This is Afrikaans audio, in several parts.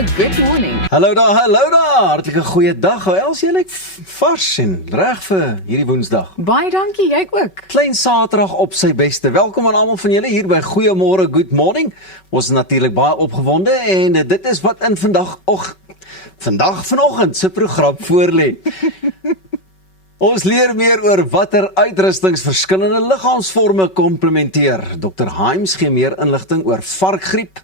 Good morning. Hallo daar, hartlike goeie dag. Hoe els jy lyk vars en reg vir hierdie Woensdag. Baie dankie, jy ook. Klein Saterdag op sy beste. Welkom aan almal van julle hier by Goeiemôre, Good Morning. Ons is natuurlik baie opgewonde en dit is wat in vanoggend se program voorlê. Ons leer meer oor watter uitrustings verskillende liggaamsvorme komplementeer. Dr. Hymes gee meer inligting oor varkgriep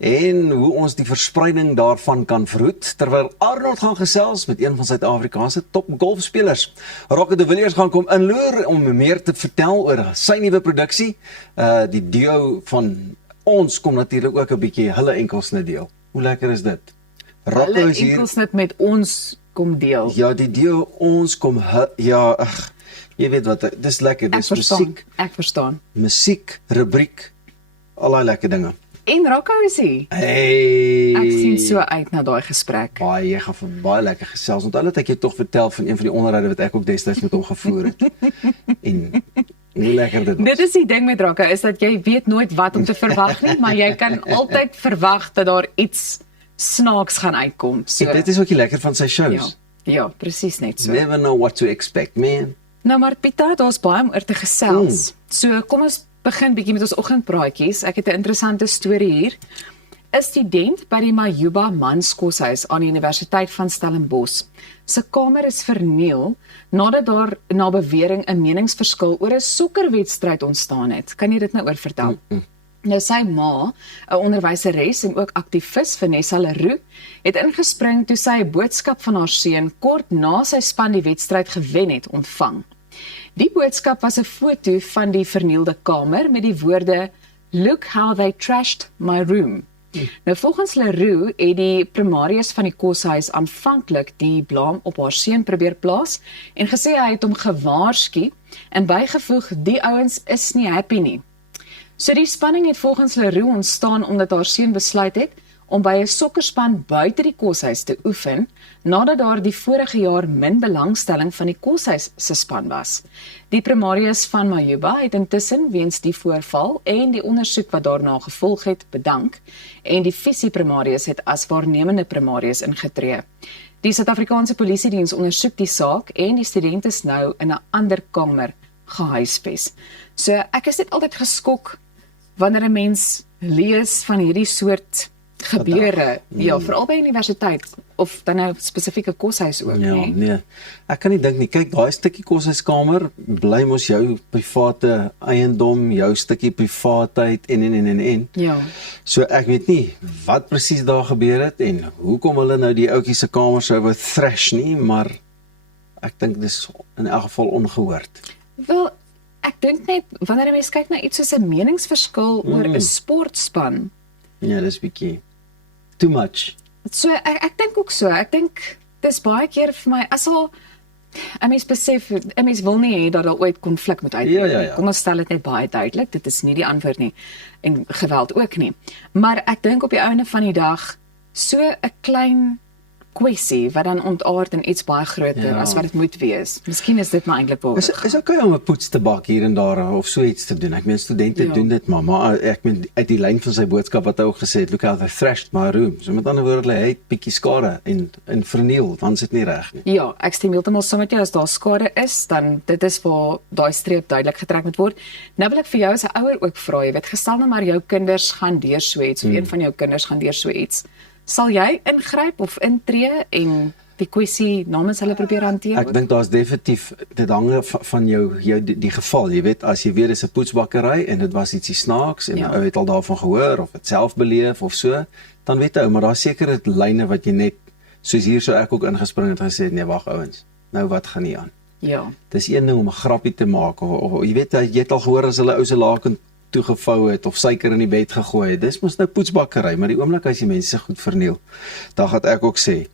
en hoe ons die verspreiding daarvan kan verhoed, terwyl Arnold gaan gesels met een van Suid-Afrika se top golfspelers. Rocket de Villiers gaan kom inloer om meer te vertel oor sy nuwe produksie. Die duo van ons kom natuurlik ook 'n bietjie hulle enkelsnit deel. Hoe lekker is dit? Rocket Hulle is hier. enkelsnit met ons kom deel. Ja, die duo ons kom jy weet wat, dis lekker, dis Ek verstaan. musiek, rubriek, al daai lekker dinge. En Rocco is hier. Hey. Ek sien so uit na daai gesprek. Jy gaan vir baie lekker gesels. Want hulle het ek jou tog vertel van een van die onderhoude wat ek ook destyds met hom gevoer het. En hoe lekker dit was. Dit is die ding met Rocco, is dat jy weet nooit wat om te verwag nie, maar jy kan altyd verwag dat daar iets snaaks gaan uitkom. So, Dit is ook die lekker van sy shows. ja, presies net so. Never know what to expect, man. Nou maar Pieter, daar's baie om oor te gesels. So kom ons begin bietjie met ons oggendpraatjies. Ek het 'n interessante storie hier. 'n Student by die Majuba Manskoshuis aan die Universiteit van Stellenbosch se kamer is verniel nadat daar na bewering 'n meningsverskil oor 'n sokkerwedstryd ontstaan het. Kan jy dit nou oor vertel? Nou sy ma, 'n onderwyseres en ook aktivis Vanessa Leroux, het ingespring toe sy 'n boodskap van haar seun kort na sy span die wedstryd gewen het ontvang. Die boodskap was 'n foto van die vernielde kamer met die woorde "Look how they trashed my room". Nou volgens Leroux het die primarius van die koshuis aanvanklik die blame op haar seun probeer plaas en gesê hy het hom gewaarsku en bygevoeg die ouens is nie happy nie. So die spanning het volgens Leroux ontstaan omdat haar seun besluit het om by 'n sokkerspan buite die koshuis te oefen, nadat daar die vorige jaar min belangstelling van die koshuis se span was. Die primarius van Majuba het intussen weens die voorval en die ondersoek wat daarna gevolg het bedank en die visie-primarius het as waarnemende primarius ingetree. Die Suid-Afrikaanse Polisiediens ondersoek die saak en die student is nou in 'n ander kamer gehuisves. So ek is net altyd geskok wanneer 'n mens lees van hierdie soort gebeure, ja, veral by universiteit of dan nou spesifieke koshuis ook, Ja, nee. nee. Ek kan nie dink nie. Kyk, daai stukkie koshuiskamer bly mos jou private eiendom, jou stukkie privaatheid en. Ja. So ek weet nie wat presies daar gebeur het en hoekom hulle nou die ouetjie se kamer sou wou thrash nie, maar ek dink dis in elk geval ongehoord. Wel, ek dink net wanneer 'n mens kyk na iets soos 'n meningsverskil oor 'n sportspan, Ja, dis bietjie too much. so ek dink ook so. Ek dink dis baie keer vir my asof 'n mens besef, 'n mens wil nie hê dat daar ooit konflik moet uitbreek. Ja. Kom ons stel dit net baie duidelik, dit is nie die antwoord nie en geweld ook nie. Maar ek dink op die einde van die dag so 'n klein kwessie wat dan ontaard in iets baie groter as wat dit moet wees. Miskien is dit maar eintlik waar. Is okay om 'n poets te bak hier en daar of so iets te doen. Ek meen studente doen dit maar ek meen uit die lyn van sy boodskap wat hy ook gesê het, look how they thrashed my room. So met ander woorde, hy het bietjie skade en verniel, dan is dit nie reg nie. Ja, ek stem heeltemal saam met jou. As daar skade is, dan dit is waar daai streep duidelik getrek moet word. Nou wil ek vir jou as 'n ouer ook vra, jy weet, gestel nou maar jou kinders gaan deur so iets, of een van jou kinders gaan deur so iets. Sal jy ingryp of intree en die kwessie namens hulle probeer hanteer? Ek dink daar's definitief, dit hang van jou die geval, jy weet, as jy weet dis 'n poetsbakkery en dit was ietsie snaaks en ou het al daarvan gehoor of dit self beleef of so, dan weet ou, maar daar's sekere lyne wat jy net, soos hier sou ek ook ingespring het en gesê, nee wag ouens, nou wat gaan nie aan? Ja. Dis een ding om 'n grappie te maak of jy weet, jy het al gehoor as hulle ou se laken toegevou het of suiker in die bed gegooi het. Dis mos nou poetsbakkery, maar die oomblik as jy mense goed verniel, dan gaan ek ook sê,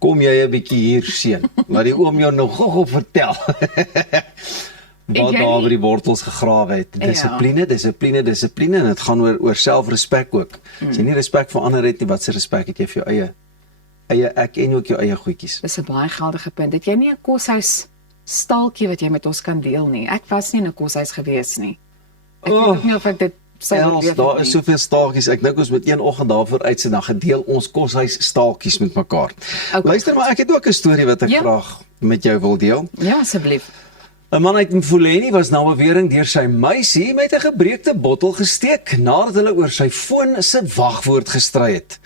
kom jy 'n bietjie hier seun, laat die oom jou nou gou vertel. Wat daar by die wortels gegrawe het. Dissipline en dit gaan oor selfrespek ook. As jy nie respek vir ander het nie, wat se respek het jy vir jou eie ek en ook jou eie goedjies. Dis 'n baie geldige punt. Het jy nie 'n koshuis staaltjie wat jy met ons kan deel nie? Ek was nie in 'n koshuis gewees nie. Ek weet ook nie of ek dit sy wil Els, weet daar nie. is soveel staaltjies. Ek dink ons moet een oggend daarvoor uitsit, dan gedeel ons koshuis staaltjies met mekaar. Okay. Luister, maar ek het ook 'n storie wat ek Ja. graag met jou wil deel. Ja, asseblief. 'n Man uit Mfuleni was na bewering deur sy meisie met 'n gebreekte bottel gesteek nadat hulle oor sy foon se wagwoord gestry het.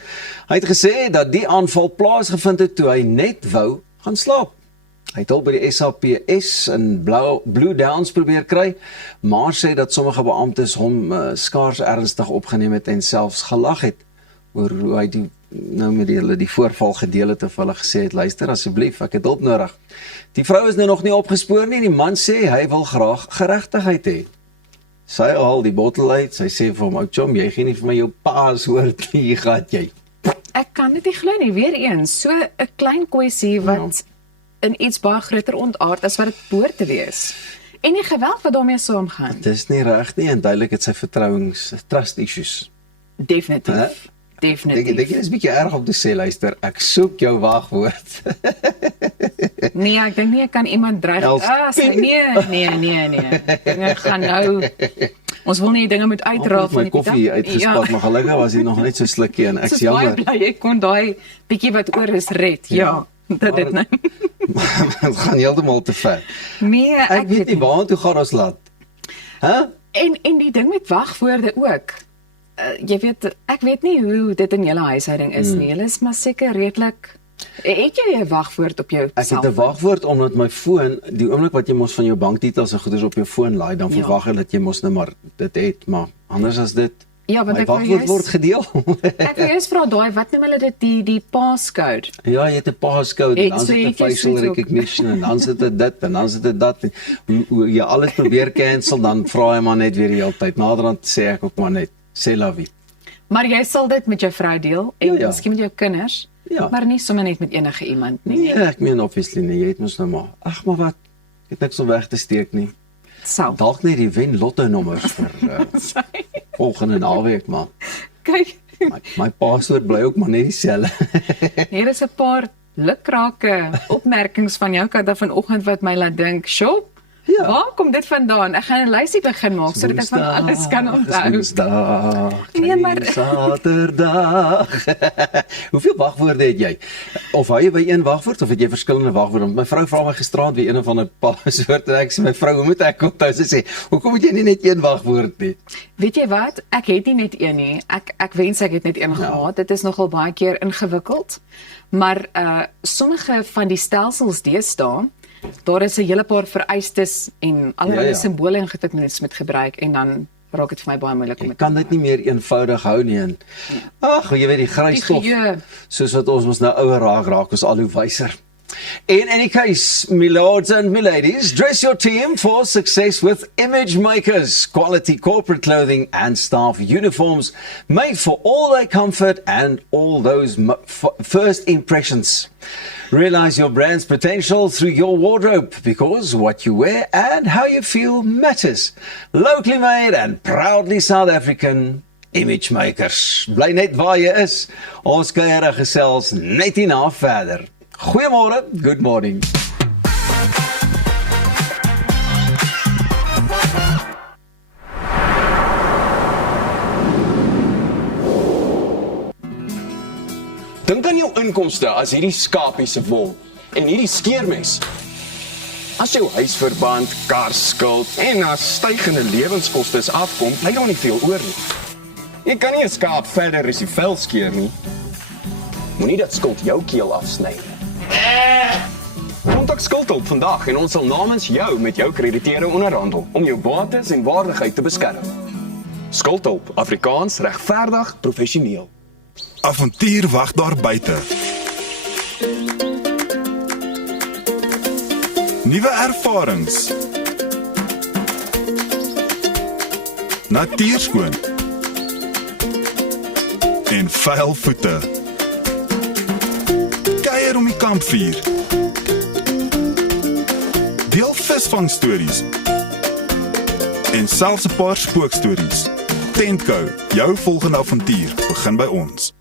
Hy het gesê dat die aanval plaasgevind het toe hy net wou gaan slaap. Hy het hulp by die SAPS in Blue Downs probeer kry, maar sê dat sommige beamptes hom skaars ernstig opgeneem het en selfs gelag het oor hoe hy met hulle die voorval gedeel het of hulle gesê het, luister asseblief, ek het hulp nodig. Die vrou is nou nog nie opgespoor nie, die man sê hy wil graag geregtigheid hê. Sy haal die bottel uit, sy sê vir hom, ou chom, jy gee nie vir my jou paswoord nie, hier gaan jy. Ek kan dit nie glo nie, weer eens, so 'n klein kwessie wat in iets baie groter ontaard as wat dit behoort te wees. En die geweld wat daarmee saamgaan. Dis nie reg nie, en duidelik het sy trust issues. Definitief. Hè? Definitief. Dink jy dit is bietjie erg om te sê, luister, ek soek jou wagwoord. Nee, ek dink nie ek kan iemand dreig. Els, Nee. Ek gaan nou. Ons wil nie dinge moet uitraaf my koffie uitgespat, maar gelukkig was dit nog net so slukkie en ek's jammer. Ek is baie bly ek kon daai bietjie wat oor is red. Ja, dat dit nou. Dit gaan heeltemal te ver. Nee, Ek weet nie waartoe gaan ons laat. En die ding met wagwoorde ook. Jy weet, ek weet nie hoe dit in julle huishouding is nie. Julle is maar seker redelik. Het jy 'n wagwoord op jou Ek het selfoon? 'n wagwoord omdat my foon, die oomblik wat jy mos van jou bankdetails en goeders op jou foon laai, dan verwag jy dat jy mos nou maar dit het, maar anders as dit. Ja, want my ek wou wagwoord juist- word gedeel. Ek wil eers vra daai, wat noem hulle dit, die passcode? Ja, jy het 'n passcode, Het dan so sit 'n iets facial ook. recognition en dan sit dit en dan sit dit dat. Hoe jy alles probeer cancel, dan vra hy maar net weer die hele tyd. Naderhand sê ek ook maar net, c'est la vie. Maar jy sal dit met jou vrou deel en Ja. miskien met jou kinders, Ja. maar nie sommer net met enige iemand nie. Nee, ek meen obviously nie, jy het mos nou maar. Ag, maar wat? Ek het niks om weg te steek nie. Sou. Dalk net die wen lotto nommers vir volgende naweek, maar Kyk, my paswoord bly ook maar net dieselfde. hier is 'n paar lukrake opmerkings van jou kant af vanoggend wat my laat dink, "Sjoe, Ja. waar kom dit vandaan?" Ek gaan 'n lysie begin maak sodat ek van alles kan onthou. Woensdag, Nee, maar- Saterdag. Hoeveel wagwoorde het jy? Of hou jy by een wagwoord of het jy verskillende wagwoorde? My vrou vra my gisteraand wie een of ander paswoord en ek sê my vrou, hoe moet ek onthou? Sy sê, "Hoekom het jy nie net een wagwoord nie?" Weet jy wat? Ek het nie net een nie. Ek wens ek het net een gehad. Dit is nogal baie keer ingewikkeld. Maar sommige van die stelsels deesdae, daar is 'n hele paar vereistes en allerlei simbole en getekens met gebruik en dan raak dit vir my baie moeilik om Jy dit kan dit nie meer eenvoudig hou nie en ag, jy weet die grys stof. Soos wat ons nou ouer raak ons al hoe wyser. In any case, my lords and my ladies, dress your team for success with Image Makers, quality corporate clothing and staff uniforms made for all their comfort and all those first impressions. Realize your brand's potential through your wardrobe because what you wear and how you feel matters. Locally made and proudly South African, Image Makers. Bly net waar jy is. Ons kuier en gesels net hierna verder. Goeiemôre, good morning. Dink aan jou inkomste as hierdie skapie se wol en hierdie skeermes. As jou huisverband, karskuld en as stygende lewenskoste afkom, bly daar nie veel oor nie. Jy kan nie 'n skaap verder as die vel skeer nie. Moenie dat skuld jou keel afsny nie. Kontak Skuldhulp vandag en ons sal namens jou met jou krediteure onderhandel om jou bates en waardigheid te beskerm. Skuldhulp, Afrikaans, regverdig, professioneel. Avontuur wag daar buite. Nuwe ervarings. Natuurskoon. En vuil voete. Kuier om die kampvuur. Deel visvangstories. En selfs 'n paar spookstories. Tentco, jou volgende avontuur begin by ons.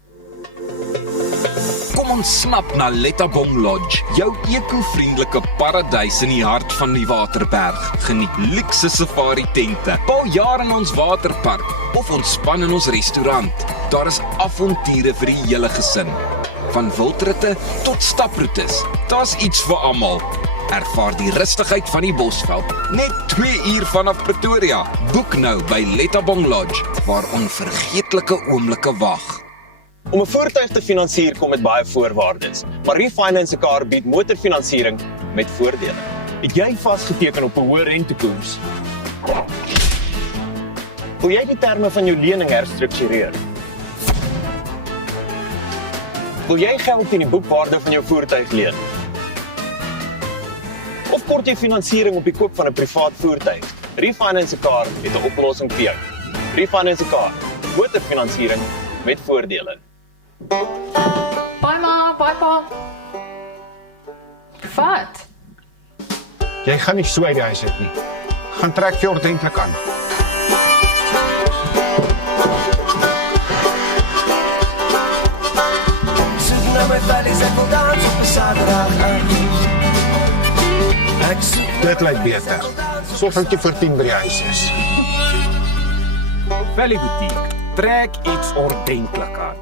Kom ontsnap na Lettabong Lodge, jou eco-vriendelike paradys in die hart van die Waterberg. Geniet luukse safari tente, bou jaar in ons waterpark of ontspan in ons restaurant. Daar is avonture vir die hele gesin. Van wildritte tot staproetes, daar's iets vir almal. Ervaar die rustigheid van die Bosveld, net 2 uur vanaf Pretoria. Boek nou by Lettabong Lodge, waar onvergeetlike oomblikke wag. Om 'n voertuig te finansier kom met baie voorwaardes, maar Refinance 'n Car bied motorfinansiering met voordele. Het jy vasgeteken op 'n hoë rentekoers? Wil jy die terme van jou lening herstruktureer? Wil jy geld teen die boekwaarde van jou voertuig leen? Of kort jy finansiering op die koop van 'n privaat voertuig? Refinance 'n Car het 'n oplossing vir jou. Refinance 'n Car, motorfinansiering met voordele. Bye ma, bye pa. Wat? Jy gaan nie so uit die huis uit nie. Gaan trek jy ordentlik aan. Soek na my valleys, ek wil dans op 'n Saterdag aand. Dit lyk beter. Sorg dat jy voor 10 by die huis is. Valley Boutique, trek iets ordentlik aan.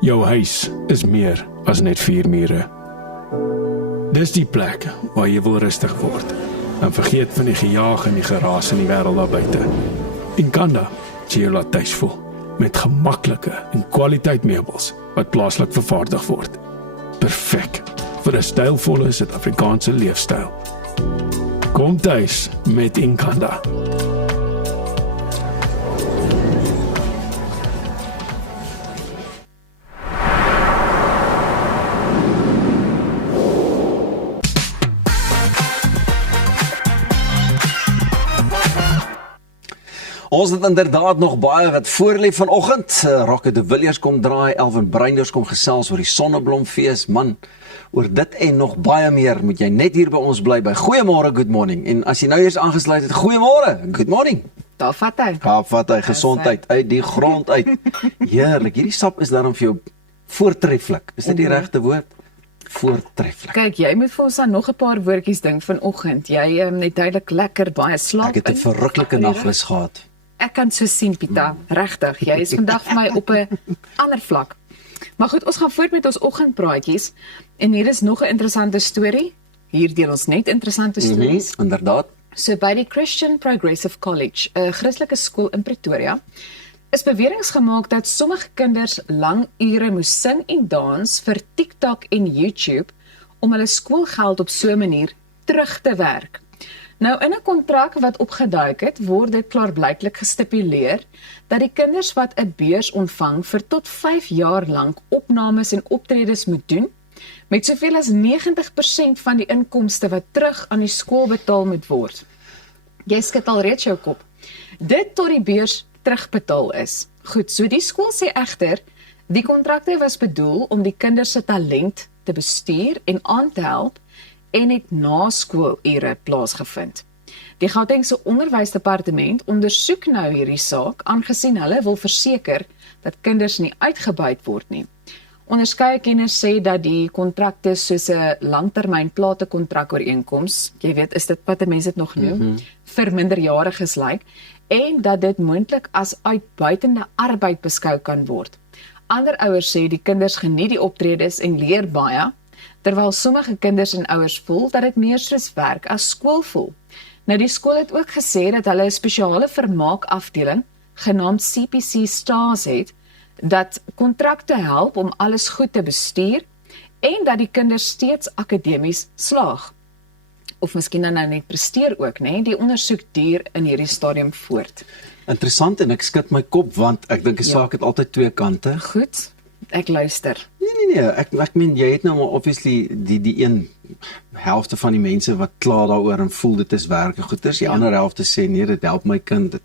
Jou huis is meer as net 4 mure. Dis die plek waar jy wil rustig word en vergeet van die gejaag en die geraas in die wêreld daar buite. Inkanda sê jy laat tuis voel met gemaklike en kwaliteit meubels wat plaaslik vervaardig word. Perfek vir 'n stylvolle Suid-Afrikaanse leefstyl. Kom tuis met Inkanda. Ons het inderdaad nog baie wat voorlê vanoggend. Rocket de Villiers kom draai, Elvin Breinders kom gesels oor die Sonneblomfees. Man, oor dit en nog baie meer moet jy net hier by ons bly by Goeiemôre, Good Morning. En as jy nou eers aangesluit het, Goeiemôre, Good Morning. Daar vat hy. Daar vat hy gesondheid uit die grond uit. Heerlik, hierdie sap is daarom vir jou voortreffelik. Is dit die regte woord? Voortreffelik. Kyk, jy moet vir ons dan nog 'n paar woordjies dink vanoggend. Jy het duidelik lekker baie slaap. Ek het 'n verruklike naglus gehad. Ek kan so sien, Pieter, regtig. Jy is vandag vir my op 'n ander vlak. Maar goed, ons gaan voort met ons oggendpraatjies en hier is nog 'n interessante storie. Hier deel ons net interessante stories. Inderdaad. So by die Christian Progressive College, 'n Christelike skool in Pretoria, is beweringe gemaak dat sommige kinders lang ure moes sing en dans vir TikTok en YouTube om hulle skoolgeld op so 'n manier terug te werk. Nou in 'n kontrak wat opgeduik het, word dit klaarblyklik gestipuleer dat die kinders wat 'n beurs ontvang vir tot 5 jaar lank opnames en optredes moet doen, met soveel as 90% van die inkomste wat terug aan die skool betaal moet word. Jy skud al reeds jou kop. Dit tot die beurs terugbetaal is. Goed, so die skool sê egter, die kontrakte was bedoel om die kinders se talent te bestuur en aan te help en het na skoolure plaasgevind. Die Gautengse Onderwysdepartement ondersoek nou hierdie saak, aangesien hulle wil verseker dat kinders nie uitgebuit word nie. Onderskeie kenners sê dat die kontrakte soos 'n langtermyn platekontrakooreenkoms, jy weet, is dit wat mense dit nog noem, vir minderjariges lyk, en dat dit moontlik as uitbuitende arbeid beskou kan word. Ander ouers sê die kinders geniet die optredes en leer baie, terwyl sommige kinders en ouers voel dat dit meer soos werk as skool voel. Nou die skool het ook gesê dat hulle 'n spesiale vermaakafdeling genaamd CPC Stars het, dat kontrakte help om alles goed te bestuur en dat die kinders steeds akademies slaag. Of miskien dan nou net presteer ook, né? Die ondersoek duur in hierdie stadium voort. Interessant, en ek skud my kop want ek dink 'n saak het altyd twee kante. Goed, ek luister. Nee, ek meen jy het nou maar obviously die een helfte van die mense wat kla daaroor en voel dit is werk en goeders, die ander helfte sê nee, dit help my kind, dit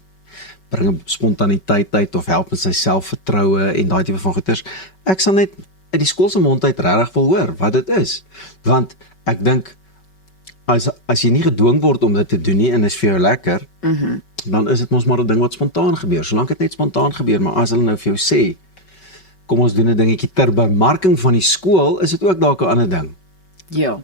bring 'n spontaniteit uit of help met sy selfvertroue en daai tipe van goeders. Ek sal net uit die skool se mond uit regtig wil hoor wat dit is, want ek dink as jy nie gedwing word om dit te doen nie en is vir jou lekker, dan is dit mos maar 'n ding wat spontaan gebeur, solank dit net spontaan gebeur, maar as hulle nou vir jou sê kom ons doen 'n dingetjie ter bemarking van die skool, is dit ook dalk 'n ander ding. Ja.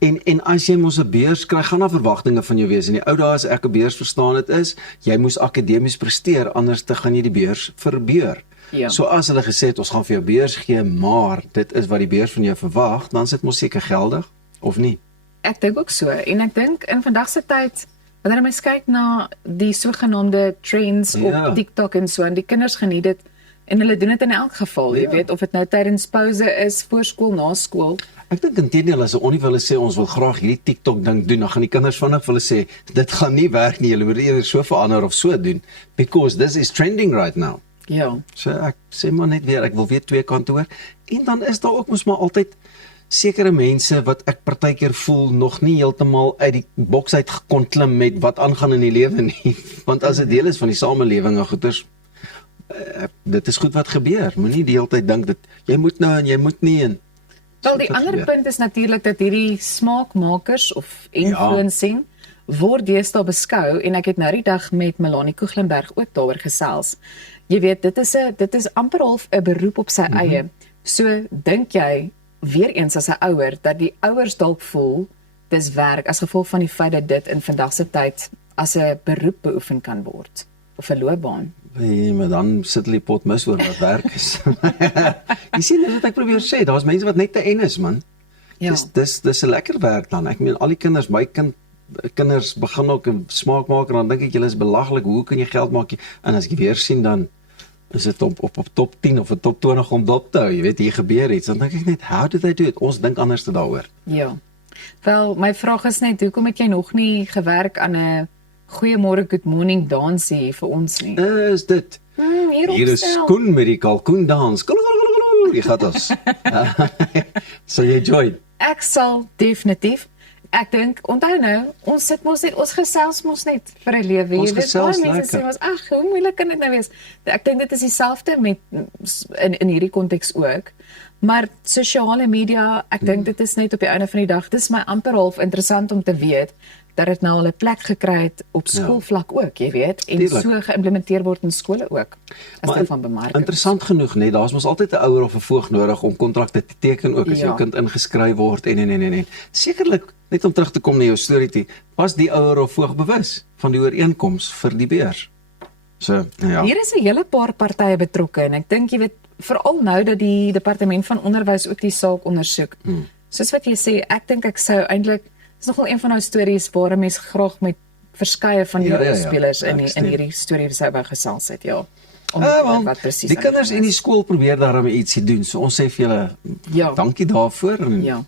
En as jy mos 'n beurs kry, gaan daar verwagtinge van jou wees. In die ou dae as ek 'n beurs verstaan het is, jy moes akademies presteer, anders te gaan jy die beurs verbeur. Ja. So as hulle gesê het, ons gaan vir jou beurs gee, maar dit is wat die beurs van jou verwag, dan is dit mos seker geldig, of nie? Ek dink ook so. En ek dink in vandag se tyd, wanneer mens kyk na die sogenaamde trends op TikTok en so, en die kinders geniet dit, en hulle doen dit in elk geval, jy weet, of dit nou tydens pouse is, voor skool, na skool. Ek dink inteendeel as ons nie wil sê ons wil graag hierdie TikTok ding doen, dan gaan die kinders vinnig vir hulle sê dit gaan nie werk nie, julle moet eerder so verander of so doen, because this is trending right now. Ja. So ek sê maar net weer, ek wil weer twee kante hoor. En dan is daar ook mos maar altyd sekere mense wat ek partykeer voel nog nie heeltemal uit die boks uit gekon klim met wat aangaan in die lewe nie, want as dit deel is van die samelewing en goeters, dit is goed wat gebeur. Moenie die hele tyd dink dat jy moet nou en jy moet nie en Wel, die ander punt is natuurlik dat hierdie smaakmakers of influencing word deesdae beskou, en ek het nou die dag met Melanie Koeglenberg ook daaroor gesels. Jy weet, dit is amper half 'n beroep op sy eie. So dink jy weer eens as 'n ouer dat die ouers dalk voel dis werk as gevolg van die feit dat dit in vandag se tyd as 'n beroep beoefen kan word of 'n loopbaan. Nee, maar dan sit hulle die pot mis oor wat werk is. Jy sien wat ek probeer sê, daar's mense wat net te en is, man. Ja. Dis 'n lekker werk dan. Ek meen al die kinders, kinders begin ook 'n smaak maak en dan dink ek julle is belaglik, hoe kan jy geld maak? En as ek weer sien dan is dit op top 10 of 'n top 20 om dop te hou. Jy weet hier gebeur iets. Dan dink ek net, how did they do it? Ons dink anders te daaroor. Ja. Wel, my vraag is net, hoekom het jy nog nie gewerk aan 'n goeiemôre, good morning dansie hier vir ons nie? Is dit? Hier is Koen met die kalkoen dans. Jy gaat ons. Sal jy join? Ek sal definitief. Ek dink, onthou nou, ons sit mos net, ons gesels mos net vir 'n lewe. Ons Jy weet, gesels baie mense lekker. sê mos, ag, hoe moeilik kan dit nou wees? Ek dink dit is dieselfde met in hierdie konteks ook. Maar sosiale media, ek dink dit is net op die einde van die dag, dis my amper half interessant om te weet dat dit nou al 'n plek gekry het op skoolvlak ook, jy weet, en Tuurlijk. so geïmplementeer word in skole ook. As Maar dit van bemarking. interessant genoeg, nee, daar's mos altyd 'n ouer of 'n voog nodig om kontrakte te teken ook as jou Ja. kind ingeskryf word en. Sekerlik, net om terug te kom na jou storie toe, was die ouer of voog bewus van die ooreenkoms vir die beurs. So, ja. Hier is 'n hele paar partye betrokke en ek dink jy weet veral nou dat die departement van onderwys ook die saak ondersoek. Soos wat jy sê, ek dink ek sou eintlik is nogal een van daai stories waar 'n mens graag met verskeie van die rolspelers in hierdie storie sou wou gesels het, ja. Om wat presies die kinders en die skool probeer daarmee ietsie doen. So ons sê vir julle dankie daarvoor. En,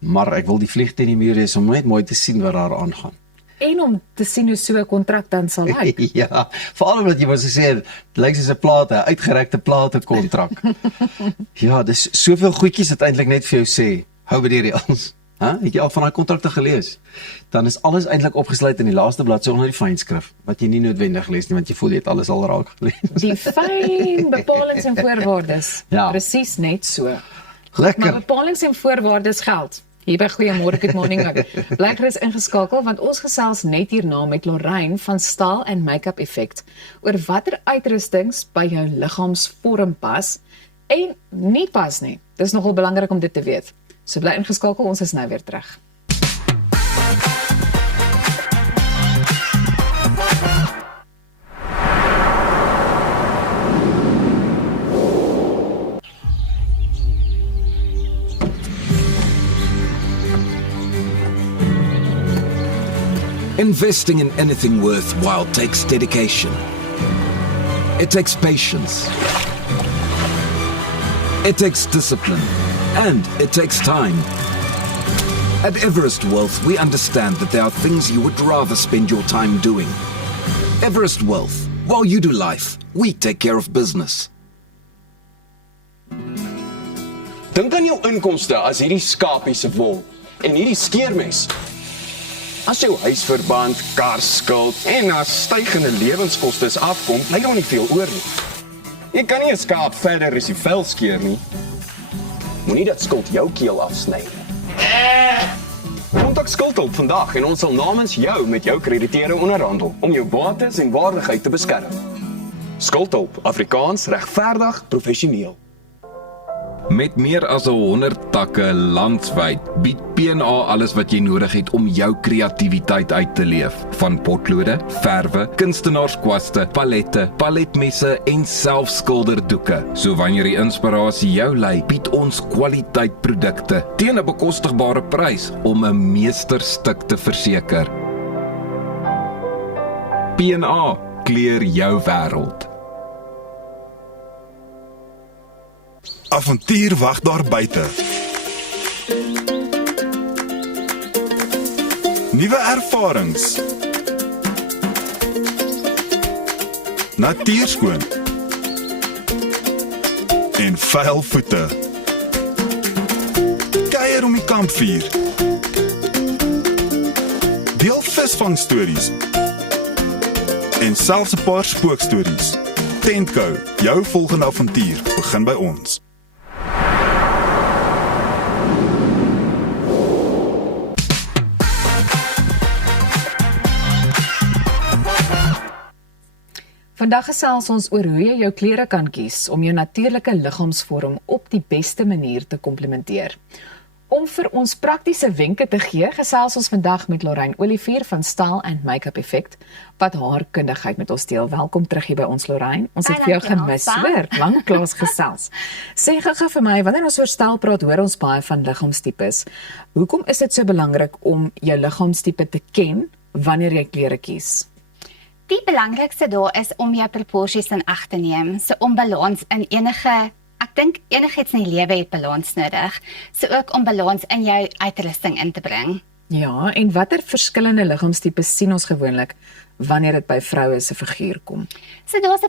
maar ek wil die vlieg teen die muur hê om net mooi te sien wat daar aangaan. En om te sien hoe so 'n kontrak dan sal lyk. Ja, veral omdat jy mos gesê het, dit lyk soos 'n plate, uitgerekte plate kontrak. Ja, dis soveel goedjies wat eintlik net vir jou sê, hou by die reëls. Het jy al van daai kontrakte gelees? Dan is alles eintlik opgesluit in die laaste bladsy onder die fynskrif, wat jy nie noodwendig lees nie, want jy voel jy het alles al raak gelees. Die fyn bepalings en voorwaardes. Ja. Presies net so. Lekker. Maar bepalings en voorwaardes geld. Hier by Goeiemôre Good Morning ook. Bly gerus ingeskakel want ons gesels net hierna met Lorraine van Staal and Make-up Effect oor watter uitrustings by jou liggaamsvorm pas en nie pas nie. Dis nogal belangrik om dit te weet. So bly ingeskakel, ons is nou weer terug. Investing in anything worthwhile takes dedication. It takes patience. It takes discipline. And it takes time. At Everest Wealth, we understand that there are things you would rather spend your time doing. Everest Wealth. While you do life, we take care of business. Dink aan jou inkomste as hierdie skapie se wol en hierdie skeermes. As jou huisverband, karskuld en as stygende lewenskoste afkom, bly daar nie veel oor nie. Jy kan nie 'n skaap verder as die vel skeer nie. Moenie dat skuld jou keel afsny nie. Kontak Skuldhulp vandag en ons sal namens jou met jou krediteure onderhandel om jou bates en waardigheid te beskerm. Skuldhulp, Afrikaans, regverdig, professioneel. Met meer as 100 takke landwyd bied P&A alles wat jy nodig het om jou kreatiwiteit uit te leef. Van potlode, verwe, kunstenaarskwaste, palette, paletmesse en selfskilderdoeke. So wanneer die inspirasie jou lei, bied ons kwaliteitprodukte teen 'n bekostigbare prys om 'n meesterstuk te verseker. P&A kleur jou wêreld. Avontuur wag daar buite. Nuwe ervarings. Natuurskoon. En vuil voete. Kuier om die kampvuur. Deel visvangstories. En selfs 'n paar spookstories. Tentco, jou volgende avontuur begin by ons. Vandag gesels ons oor hoe jy jou klere kan kies om jou natuurlike liggaamsvorm op die beste manier te komplementeer. Om vir ons praktiese wenke te gee, gesels ons vandag met Lorraine Olivier van Style and Make-up Effect, wat haar kundigheid met ons deel. Welkom terug hier by ons, Lorraine. Ons het vir jou gemis, hoor, lanklaas gesels. Sê gou vir my, wanneer ons oor styl praat, hoor ons baie van liggaamstipes. Hoekom is dit so belangrik om jou liggaamstipe te ken wanneer jy klere kies? Die belangrikste daar is om jou proporsies in ag te neem, so om balans in ek dink enigiets in die lewe het balans nodig, so ook om balans in jou uitrusting in te bring. Ja, en watter verskillende liggaamstipes sien ons gewoonlik wanneer dit by vroue se figuur kom? So daar's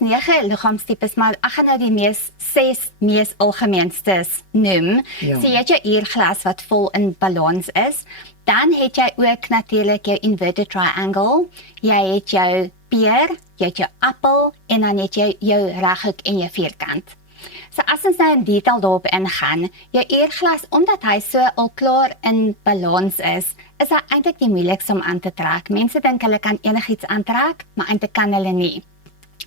9 liggaamstipes, maar ek gaan nou die 6 mees algemeenstes noem. Ja. So jy het jou uurglas wat vol in balans is, dan het jy ook natuurlik jou inverted triangle, jy het jou peer, jy het jou appel, en dan het jy jou reghoek en jou vierkant. So as ons nou in detail daarop ingaan, jou uurglas, omdat hy so al klaar in balans is hy eintlik die moeilikste om aan te trek. Mense dink hulle kan enigiets aantrek, maar eintlik kan hulle nie.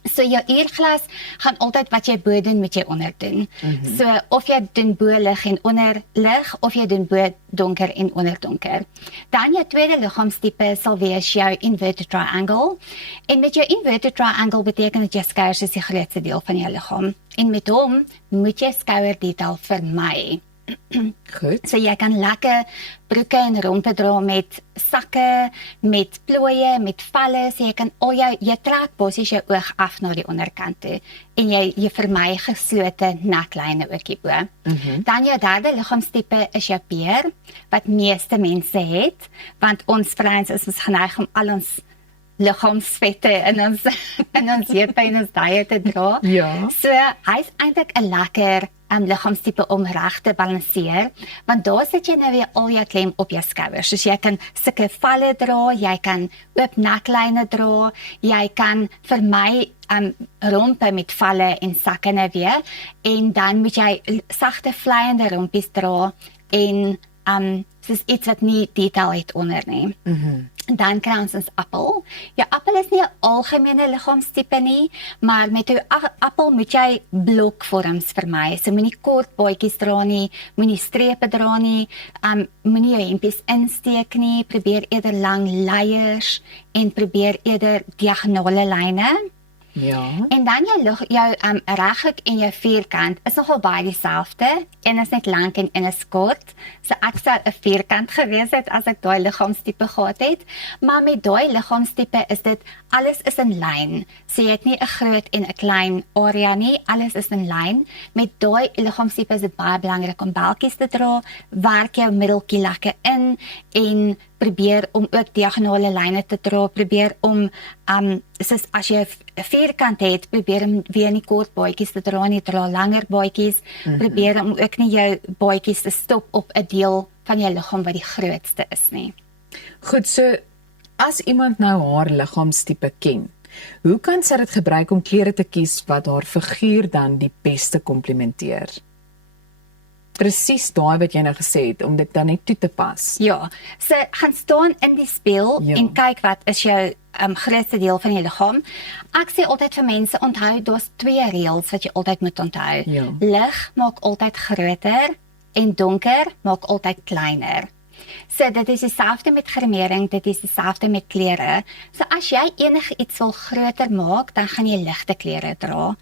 So jou uurglas gaan altyd wat jy bo doen, moet jy onder doen. So of jy doen bo lig en onder lig, of jy doen bo donker en onder donker. Dan jou tweede liggaamstipe sal wees jou inverted triangle. En met jou inverted triangle beteken dit jou skouers is die grootste deel van jou liggaam. En met hom moet jy skouerdetail vermy. Goed. So jy kan lekker broeke en rompe dra met sakke, met plooie, met valle, so jy kan jy trek basies jou oog af na die onderkant toe en jy vermy geslote neklyne ook hierbo. Dan jou derde liggaamstipe is jou peer, wat meeste mense het, want ons vrouens is ons geneig om al ons liggaamsvette in ons heupe en ons diet te dra. Ja. So hy's eintlik 'n lekker liggaamstipe om reg te balanseer, want daar sit jy nou weer al jou klem op jou skouers. So jy kan sulke valle dra, jy kan oop neklyne dra, jy kan vermy rompe met valle en sakke nou weer, en dan moet jy sagte vleiende rompies dra en soos iets wat nie detail het onder nie. Dan kry ons appel. Jou appel is nie 'n algemene liggaamstipe nie, maar met jou appel moet jy blokvorms vermy. So moenie kort baadjies dra nie, moenie strepe dra nie, moenie jou hempies insteek nie, probeer eerder lang leiers en probeer eerder diagonale lyne. Ja. En dan jou reghoek en jou vierkant is nogal baie dieselfde. Een is net lank en een is kort. So ek sou 'n vierkant gewees het as ek daai liggaamstipe gehad het. Maar met daai liggaamstipe is dit alles is in lyn. So jy het nie 'n groot en 'n klein area nie, alles is in lyn. Met daai liggaamstipe is dit baie belangrik om beltjies te dra, werk jou middeltjie lekker in en probeer om ook diagonale lyne te dra, probeer om soos as jy 'n vierkant het, probeer om weer nie kort baadjies te dra nie, dra langer baadjies, probeer om ook nie jou baadjies te stop op 'n deel van jou liggaam wat die grootste is nie. Goed, so as iemand nou haar liggaamstipe ken, hoe kan sy dit gebruik om klere te kies wat haar figuur dan die beste komplementeer? presies daai wat jy nou gesê het, om dit dan net toe te pas. Ja, so gaan staan in die spieël Ja. en kyk wat is jou grootste deel van jou liggaam. Ek sê altyd vir mense, onthou, daar's 2 reëls wat jy altyd moet onthou. Ja. Lig maak altyd groter en donker maak altyd kleiner. So dit is dieselfde met grimering, dit is dieselfde met klere. So as jy enigiets wil groter maak, dan gaan jy ligte klere dra.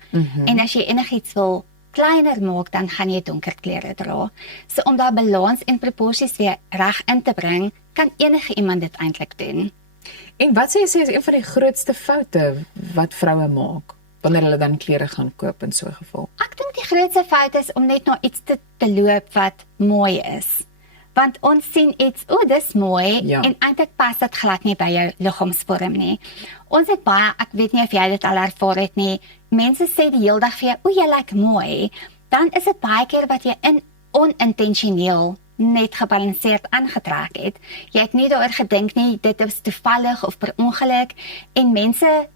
En as jy enigiets wil kleiner maak, dan gaan jy donker klere dra. So om daai balans en proporsies weer reg in te bring, kan enige iemand dit eintlik doen. En wat sê jy is een van die grootste foute wat vroue maak wanneer hulle dan klere gaan koop in so 'n geval? Ek dink die grootste fout is om net na iets te loop wat mooi is. Want ons sien iets, dis mooi, Ja. en eintlik pas dit glad nie by jou liggaamsvorm nie. Ons het baie, ek weet nie of jy dit al ervaar het nie, mense sê die hele dag vir jou, jy lyk mooi, dan is dit baie keer wat jy onintentioneel net gebalanseerd aangetrek het. Jy het nie daaroor gedink nie, dit is toevallig of per ongeluk, en mense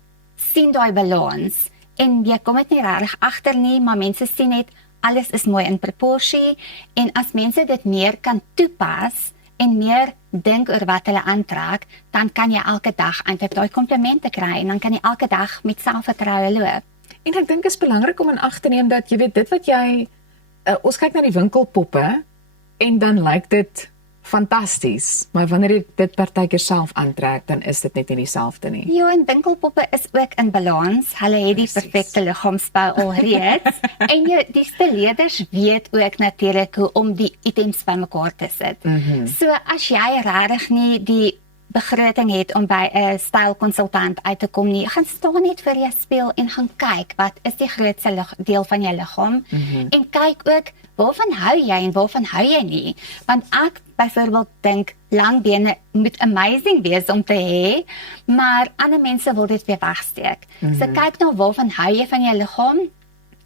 sien daai balans, en jy kom dit nie regtig agter nie, maar mense sien net, alles is mooi in proporsie, en as mense dit meer kan toepas, en meer dink oor wat hulle aantrek, dan kan jy elke dag eintlik daai komplimente kry, en dan kan jy elke dag met selfvertroue loop. En ek dink dit is belangrik om in ag te neem dat jy weet dit wat jy ons kyk na die winkelpoppe en dan lyk dit fantasties, maar wanneer jy dit partykeer self aantrek, dan is dit net nie dieselfde nie. Ja, en winkelpoppe is ook in balans. Hulle het die perfekte liggaamsbou alreeds. En die stylleerders weet ook natuurlik hoe om die items bymekaar te sit. So as jy regtig nie die begroting het om by 'n stylkonsultant uit te kom nie, gaan staan net voor jou spieël en gaan kyk wat is die grootste deel van jou liggaam, en kyk ook waarvan hou jy en waarvan hou jy nie, want ek byvoorbeeld dink lang bene moet amazing wees om te hê, maar ander mense wil dit weer wegsteek. So kyk nou waarvan hou jy van jou liggaam,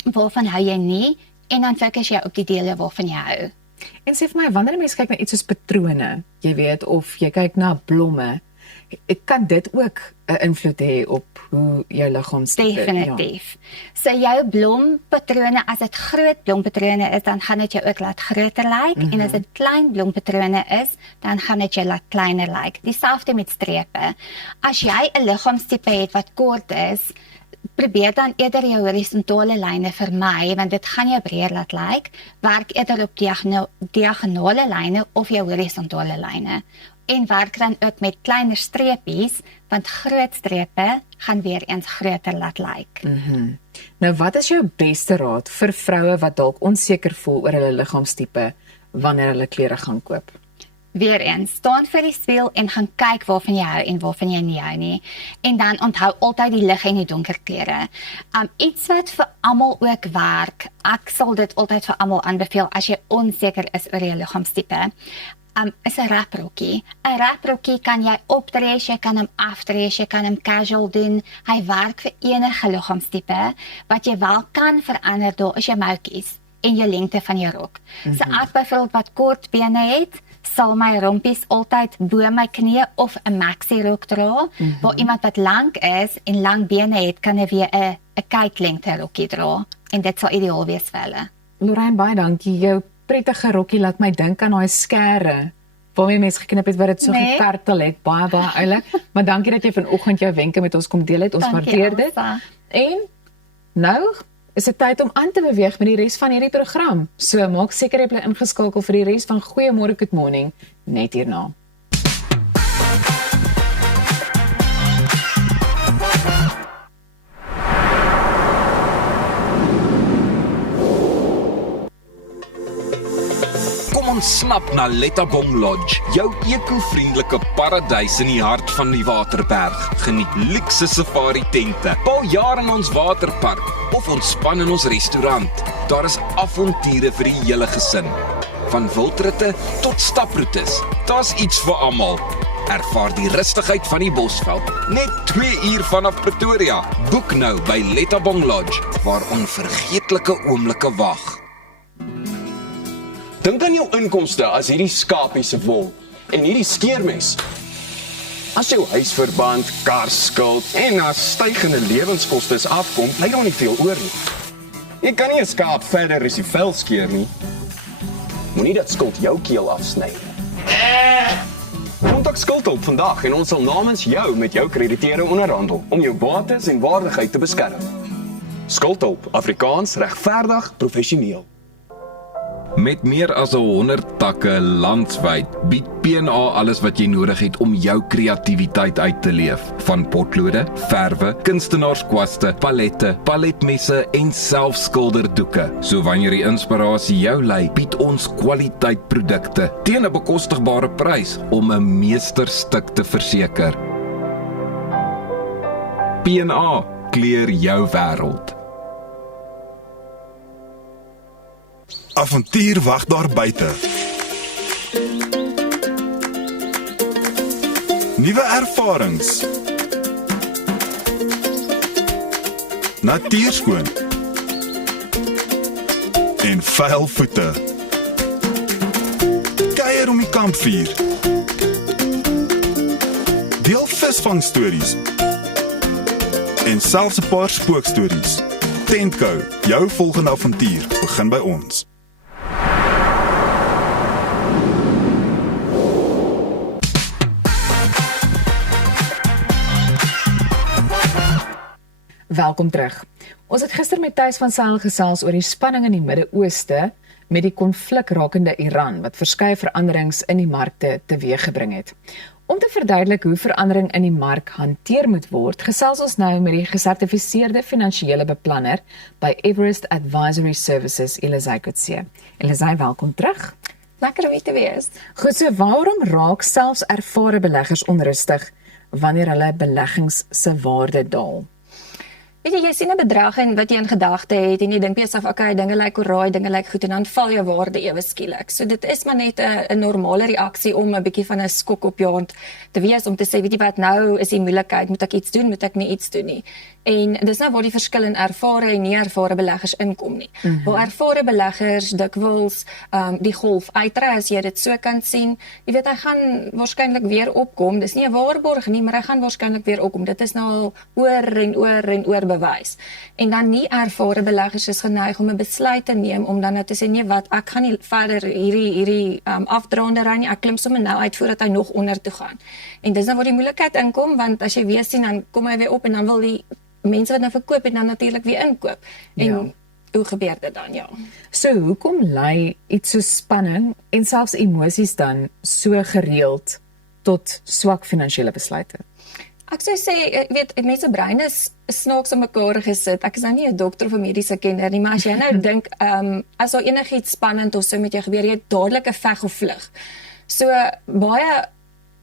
waarvan hou jy nie, en dan fokus jy op die dele waarvan jy hou. En sê vir my, wanneer 'n mens kyk na iets soos patrone, jy weet, of jy kyk na blomme, kan dit ook 'n invloed hê op hoe jou liggaam Definitief. So jou blompatrone, as dit groot blompatrone is, dan gaan dit jou ook laat groter lyk, en as dit klein blompatrone is, dan gaan dit jou laat kleiner lyk. Dieselfde met strepe. As jy 'n liggaamstipe het wat kort is, probeer dan eerder jou horisontale lyne vermy, want dit gaan jou breër laat lyk. Werk eerder op diagonale lyne of jou horisontale lyne. En werk dan ook met kleiner streepies, want groot strepe gaan weer eens groter laat lyk. Nou, wat is jou beste raad vir vroue wat dalk onseker voel oor hulle liggaamstipe wanneer hulle klere gaan koop? Weer eens, staan vir die spieël en gaan kyk waarvan jy hou en waarvan jy nie hou nie. En dan onthou altyd die lig en die donker klere. Iets wat vir almal ook werk, ek sal dit altyd vir almal aanbeveel as jy onseker is oor jou liggaamstipe, is 'n raprokkie. 'n Raprokkie kan jy opdres, jy kan hom afdres, jy kan hom casual doen. Hy werk vir enige liggaamstipe. Wat jy wel kan verander, daar is jou moutjies en jou lengte van jou rok. So ek byvoorbeeld wat kort bene het, sal my rompies altyd bo my knie of 'n maxi rok dra. Waar iemand wat lank is en lang bene het, kan hy weer 'n kyklengte rokkie dra. En dit sal ideaal wees vir hulle. Lorraine, baie dankie. Jou prettige rokkie laat my dink aan daai skêre waarmee mense geknip het wat dit so Nee. gekartel het. Baie oulik. Maar dankie dat jy vanoggend jou wenke met ons kom deel het. Ons Dankie, waardeer dit. Elsa. En nou is dit tyd om aan te beweeg met die res van hierdie program. So maak seker jy bly ingeskakel vir die res van Goeiemôre Good Morning net hierna. Kom ons snap na Lettabong Lodge, jou eco-vriendelike paradys in die hart van die Waterberg. Geniet luukse safari tente, bou jaar in ons waterpark of ontspan in ons restaurant. Daar is avonture vir die hele gesin. Van wildritte tot staproetes, daar's iets vir almal. Ervaar die rustigheid van die Bosveld, net 2 uur vanaf Pretoria. Boek nou by Lettabong Lodge, waar onvergeetlike oomblikke wag. Dink aan jou inkomste as hierdie skapie se wol en hierdie skeermes. As jou huisverband, karskuld en as stygende lewenskoste afkom, bly daar nie veel oor nie. Jy kan nie 'n skaap verder as die vel skeer nie. Moenie dat skuld jou keel afsny nie. Kontak Skuldhulp vandag en ons sal namens jou met jou krediteure onderhandel om jou bates en waardigheid te beskerm. Skuldhulp, Afrikaans, regverdig, professioneel. Met meer as 100 takke landwyd bied P&A alles wat jy nodig het om jou kreatiwiteit uit te leef. Van potlode, verwe, kunstenaarskwaste, palette, paletmesse en selfs skilderdoeke. So wanneer die inspirasie jou lei, bied ons kwaliteitprodukte teen 'n bekostigbare prys om 'n meesterstuk te verseker. P&A kleur jou wêreld. Avontuur wag daar buite. Nuwe ervarings. Natuurskoon. En vuil voete. Kuier om die kampvuur. Deel visvangstories. En selfs 'n paar spookstories. Tentco, jou volgende avontuur begin by ons. Welkom terug. Ons het gister met Thys van Sail gesels oor die spanning in die Midde-Ooste met die konflik rakende Iran wat verskeie veranderings in die markte teweeggebring het. Om te verduidelik hoe verandering in die mark hanteer moet word, gesels ons nou met die gesertifiseerde finansiële beplanner by Everest Advisory Services, Elizay Coetzee. Elizay, welkom terug. Lekker om hier te wees. Goed, so waarom raak selfs ervare beleggers onrustig wanneer hulle beleggings se waarde daal? Weet jy sien 'n bedrag en wat jy in gedagte het en jy dink jouself, okay, dinge lyk alraai, dinge lyk goed en dan val jou waarde ewe skielik. So dit is maar net 'n normale reaksie om 'n bietjie van 'n skok op jou hand te wees om te sê, weet jy wat, nou is die moeilikheid, moet ek iets doen, moet ek nie iets doen nie. En dis nou waar die verskil in ervare en nie ervare beleggers inkom nie. Waar ervare beleggers dikwels die golf uitry, as jy dit so kan sien. Jy weet, hy gaan waarskynlik weer opkom. Dis nie 'n waarborg nie, maar hy gaan waarskynlik weer opkom. Dit is nou al oor en oor en oor bewys. En dan nie ervare beleggers is geneig om 'n besluit te neem om dan nou te sê, nee wat, ek gaan nie verder hierdie afdraande nie, ek klim sommer nou uit voordat hy nog onder toe gaan. En dis nou waar die moeilikheid inkom, want as jy weer sien, dan kom hy weer op en dan wil die mense wat nou verkoop en dan natuurlik weer inkoop. En hoe gebeur dit dan, ja? So, hoekom lei iets so spanning en selfs emosies dan so gereeld tot swak finansiële besluite? Ek sou sê, weet, mense brein is snaaks aan mekaar gesit. Ek is nou nie 'n dokter of 'n mediese kenner nie, maar as jy nou dink, as daar enigiets spannend of so met jou gebeur, jy het dadelik 'n veg of vlug. So, baie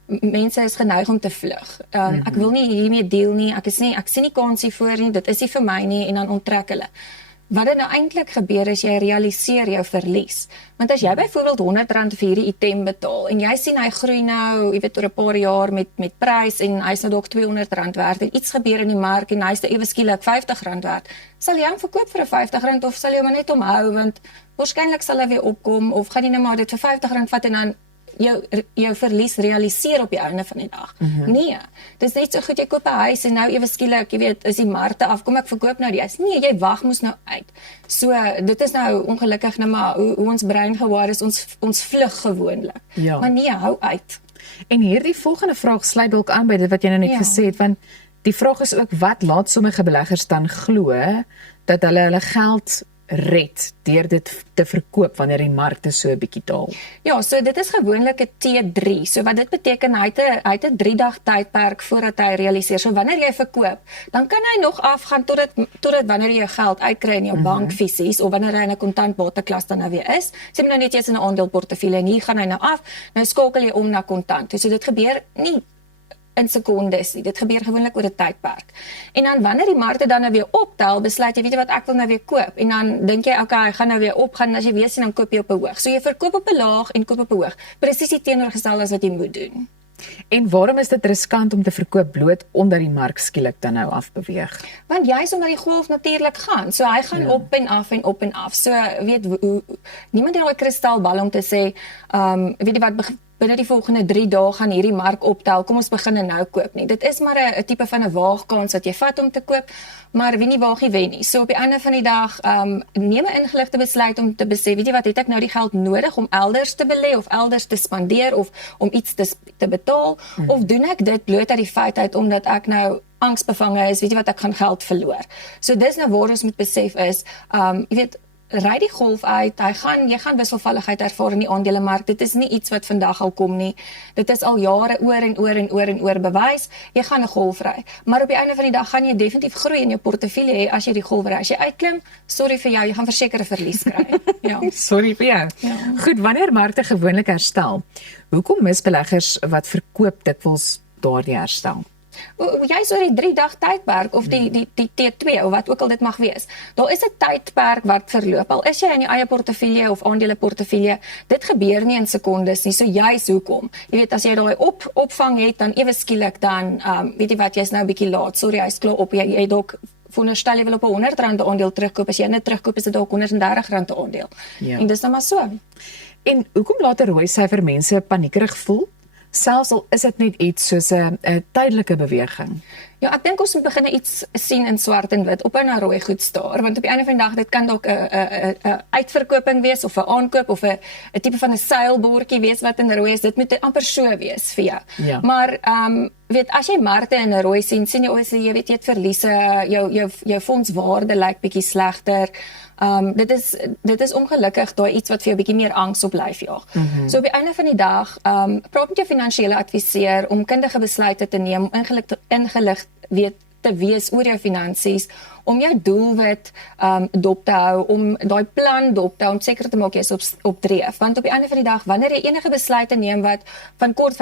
mense is geneig om te vlug. Ek wil nie hiermee deel nie, ek sien nie kansie voor nie, dit is nie vir my nie, en dan onttrek hulle. Wat dit nou eintlik gebeur is, jy realiseer jou verlies. Want as jy byvoorbeeld R100 vir hierdie item betaal, en jy sien hy groei nou, jy weet, oor 'n paar jaar met prys, en hy is nou dalk R200 werd, en iets gebeur in die mark, en hy is ewe skielik R50 werd, sal jy hom verkoop vir R50, of sal jy hom net omhou, want waarskynlik sal hy weer opkom, of gaan jy nou maar dit vir R50 vat, en dan jou verlies realiseer op die einde van die dag. Nee, dis net so goed, jy koop 'n huis en nou ewe skielik, jy weet, is die markte af, kom ek verkoop nou die huis. Nee, jy wag mos nou uit. So, dit is nou ongelukkig nou maar hoe ons brein gewaar is, ons vlug gewoonlik. Ja. Maar nee, hou uit. En hierdie volgende vraag sluit dalk aan by dit wat jy nou net gesê het, want die vraag is ook, wat laat sommige beleggers dan glo dat hulle geld red deur dit te verkoop wanneer die markte so 'n bietjie daal? Ja, so dit is gewoonlik 'n T3. So wat dit beteken, hy het 'n 3-dag tydperk voordat hy realiseer. So wanneer jy verkoop, dan kan hy nog afgaan totdat wanneer jy jou geld uitkry in jou bank fisies, of wanneer hy in 'n kontantbateklas dan nou weer is. Sê nou net jy's in 'n aandeleportefeulje en hier gaan hy nou af, nou skakel jy om na kontant. So dit gebeur nie in sekondes nie. Dit gebeur gewoonlik oor 'n tydperk. En dan wanneer die markte dan nou weer optel, besluit jy, weet jy wat, ek wil nou weer koop. En dan dink jy, okay, hy gaan nou weer opgaan, en as jy weer sien, dan koop jy op 'n hoog. So jy verkoop op 'n laag en koop op 'n hoog. Presies die teenoorgestelde as wat jy moet doen. En waarom is dit riskant om te verkoop bloot omdat die mark skielik dan nou afbeweeg? Want juist omdat die golf natuurlik gaan. So hy gaan op en af en op en af. So weet, niemand het 'n kristalbal om te sê, weet jy wat, binne die volgende 3 dae gaan hierdie mark optel, kom ons begin nou koop nie. Dit is maar 'n tipe van 'n waagkans wat jy vat om te koop, maar wie nie waag nie wen nie. So op die einde van die dag, neem 'n ingeligte besluit om te besef, weet jy wat, het ek nou die geld nodig om elders te belê of elders te spandeer of om iets te betaal, of doen ek dit bloot uit die feit uit omdat ek nou angsbevange is, weet jy wat, ek gaan geld verloor. So dis nou waar ons moet besef is, jy weet, ry die golf uit, jy gaan wisselvalligheid ervaar in die aandelemark. Dit is nie iets wat vandag al kom nie. Dit is al jare oor bewys. Jy gaan 'n golf ry. Maar op die einde van die dag gaan jy definitief groei in jou portefeulje hê as jy die golf ry. As jy uitklim, sorry vir jou, jy gaan verseker 'n verlies kry. Ja. Sorry vir jou. Ja. Goed, wanneer markte gewoonlik herstel, hoekom mis beleggers wat verkoop dikwels daardie herstel? Jy is oor die 3-dag tydperk of die T2 of wat ook al dit mag wees. Daar is 'n tydperk wat verloop. Al is jy in jou eie portefeulje of aandeleportefeulje, dit gebeur nie in sekondes nie. So juis hoekom? Jy weet, as jy daai opvang het, dan ewe skielik dan weet jy wat, jy's nou 'n bietjie laat. Sorry, hy's klaar op. Jy dalk veronderstel jy wil op 'n R100 aandeel terugkoop. As jy net terugkoop, is dit dalk R130 aandeel. Ja. En dis nou maar so. En hoekom laat 'n rooi syfer mense paniekerig voel? Selfs al is dit net iets soos 'n tydelike beweging. Ja, ek dink ons moet begin iets sien in swart en wit, ophou na rooi goed staar, want op die einde van die dag, dit kan dalk 'n uitverkoping wees, of 'n aankoop, of 'n tipe van 'n seilbordjie wees wat in rooi is. Dit moet amper so wees vir jou. Ja. Maar, weet, as jy markte in 'n rooi sien jy ooit, jy weet, jy het verliese, jou fondswaarde lyk bietjie slegter. Dit is ongelukkig daai iets wat vir jou bietjie meer angs op lyf jaag. So op die einde van die dag, praat met jou finansiële adviseur om kundige besluite te neem, om ingelig te wees oor jou finansies, om jou doelwit dop te hou, om daai plan dop te hou, om seker te maak jy is op dreef. Want op die einde van die dag, wanneer jy enige besluite neem wat van kort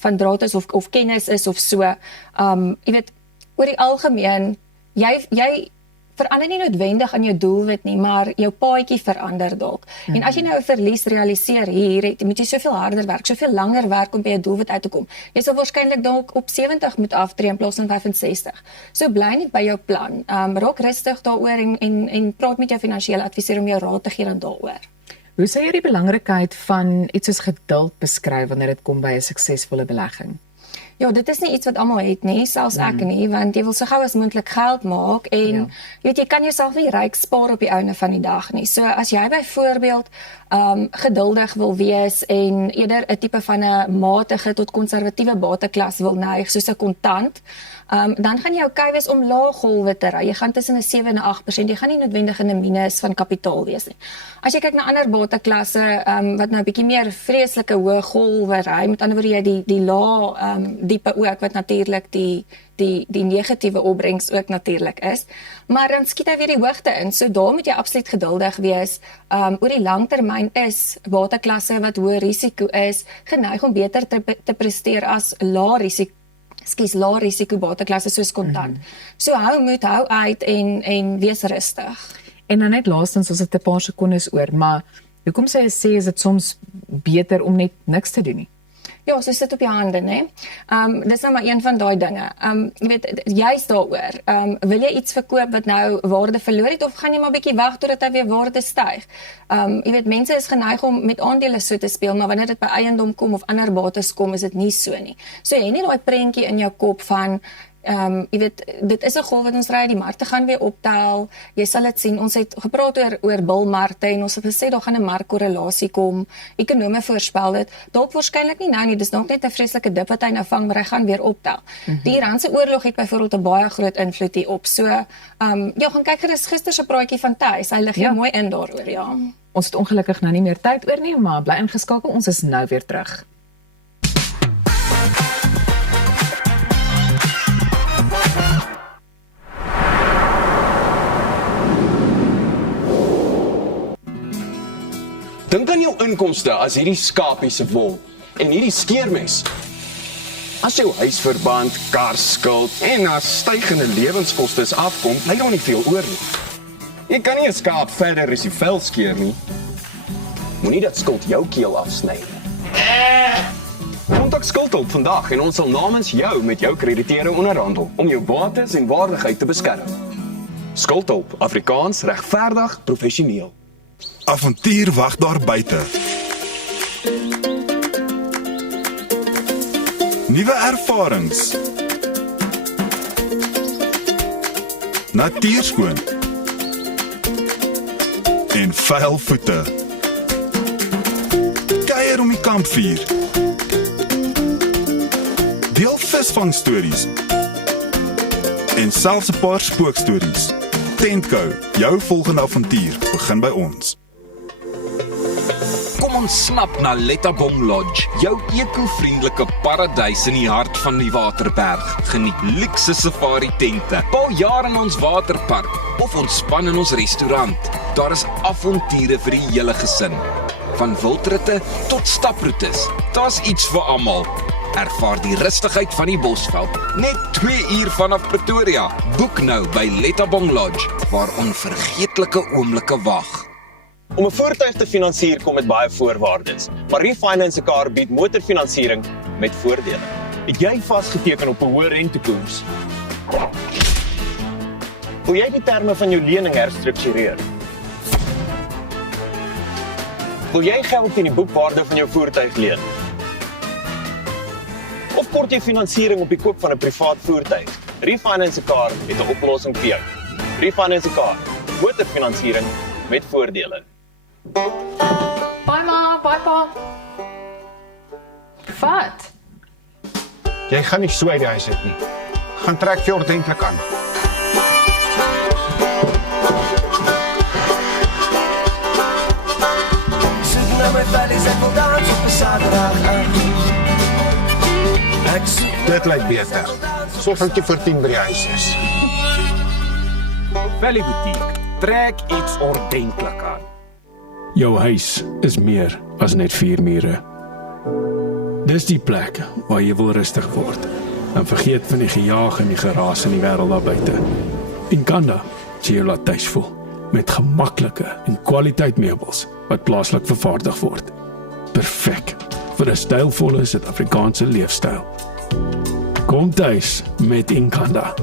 van draad is of kennis is of so, jy weet, oor die algemeen, jy verander nie noodwendig aan jou doelwit nie, maar jou paadjie verander dalk. En as jy nou 'n verlies realiseer hier, moet jy soveel harder werk, soveel langer werk om by jou doelwit uit te kom. Jy sal waarskynlik dalk op 70 moet aftree in plaas van 65. So bly net by jou plan. Raak rustig daaroor en praat met jou finansiële adviseur om jou raad te gee dan daaroor. Hoe sê jy die belangrikheid van iets soos geduld beskryf wanneer dit kom by 'n suksesvolle belegging? Ja, dit is nie iets wat almal het nie, selfs ek nie, want jy wil so gou as moontlik geld maak en jy weet, jy kan jouself nie ryk spaar op die einde van die dag nie. So as jy byvoorbeeld geduldig wil wees en eerder 'n tipe van 'n matige tot konservatiewe bateklas wil neig, soos 'n kontant, dan gaan jy okay wees om lae golwe te ry. Jy gaan tussen 'n 7 en 'n 8%, jy gaan nie noodwendig in 'n minus van kapitaal wees nie. As jy kyk na ander bateklasse wat nou 'n bietjie meer vreeslike hoë golwe ry, met ander woorde jy die lae diepe ook wat natuurlik die negatiewe opbrengs ook natuurlik is, maar dan skiet hy weer die hoogte in, so daar moet jy absoluut geduldig wees. Oor die langtermyn is bateklasse wat hoë risiko is, geneig om beter te presteer as lae risiko bateklasse soos kontant. So hou uit en wees rustig. En dan net laastens, ons het 'n paar sekondes oor, maar hoekom sê is dit soms beter om net niks te doen nie? Ja, so sit op jou hande, né? Dis nou maar een van daai dinge. Jy weet, juist daaroor. Wil jy iets verkoop wat nou waarde verloor het, of gaan jy maar bietjie wag totdat hy weer waarde styg? Jy weet, mense is geneig om met aandele so te speel, maar wanneer dit by eiendom kom of ander bates kom, is dit nie so nie. So jy het nie daai prentjie in jou kop van jy weet, dit is 'n golf wat ons ry, die markte gaan weer optel, jy sal dit sien, ons het gepraat oor bullmarkte en ons het gesê daar gaan 'n markkorrelasie kom, ekonome voorspel dit, dalk waarskynlik nie nou nie, dis dalk net 'n vreeslike dip wat hy nou vang, maar hy gaan weer optel. Die Iranse oorlog het byvoorbeeld 'n baie groot invloed hierop, so, ja, gaan kyk gerus gister se praatjie van Thys, hy lig mooi in daaroor, ja. Ons het ongelukkig nou nie meer tyd oor nie, maar bly ingeskakel, ons is nou weer terug. Dink aan jou inkomste as hierdie skapie se wol en hierdie skeermes. As jou huisverband, karskuld en as stygende lewenskoste afkom, bly daar nie veel oor nie. Jy kan nie 'n skaap verder as die vel skeer nie. Moenie dat skuld jou keel afsny nie. Kontak Skuldhulp vandag en ons sal namens jou met jou krediteure onderhandel om jou bates en waardigheid te beskerm. Skuldhulp, Afrikaans, regverdig, professioneel. Avontuur wag daar buite. Nuwe ervarings. Natuurskoon. En vuil voete. Kuier om die kampvuur. Deel visvangstories. En selfs 'n paar spookstories. Tentco, jou volgende avontuur begin by ons. Kom ons snap na Lettabong Lodge, jou eco-vriendelike paradys in die hart van die Waterberg. Geniet luukse safari tente, bou jaar in ons waterpark of ontspan in ons restaurant. Daar is avonture vir die hele gesin. Van wildritte tot staproetes, daar's iets vir almal. Ervaar die rustigheid van die Bosveld, net 2 uur vanaf Pretoria. Boek nou by Lettabong Lodge, waar onvergeetlike oomblikke wag. Om 'n voertuig te finansier kom met baie voorwaardes, maar Refinance 'n Car bied motorfinansiering met voordele. Het jy vasgeteken op 'n hoë rentekoers? Wil jy die terme van jou lening herstruktureer? Wil jy geld in die boekwaarde van jou voertuig leen? Of kort jy finansiering op die koop van 'n privaat voertuig? Refinance 'n Car het 'n oplossing vir jou. Refinance 'n Car, motorfinansiering met voordele. Bye ma, bye pa. Wat? Jy gaan nie so uit die huis uit nie. Gaan trek vir ordentlik aan. Soek na my valleys, ek wil dans op 'n Saterdag aand. Ek soek Dit lyk beter. Sorg dat jy vir 10 by die huis is. Valley Boutique, trek iets ordentlik aan. Jou huis is meer as net 4 mure. Dis die plek waar jy wil rustig word en vergeet van die gejaag en die geraas in die wêreld daar buite. Inkanda sê jy laat tuis voel met gemaklike en kwaliteit meubels wat plaaslik vervaardig word. Perfek vir 'n stylvolle Suid-Afrikaanse leefstyl. Kom tuis met Inkanda.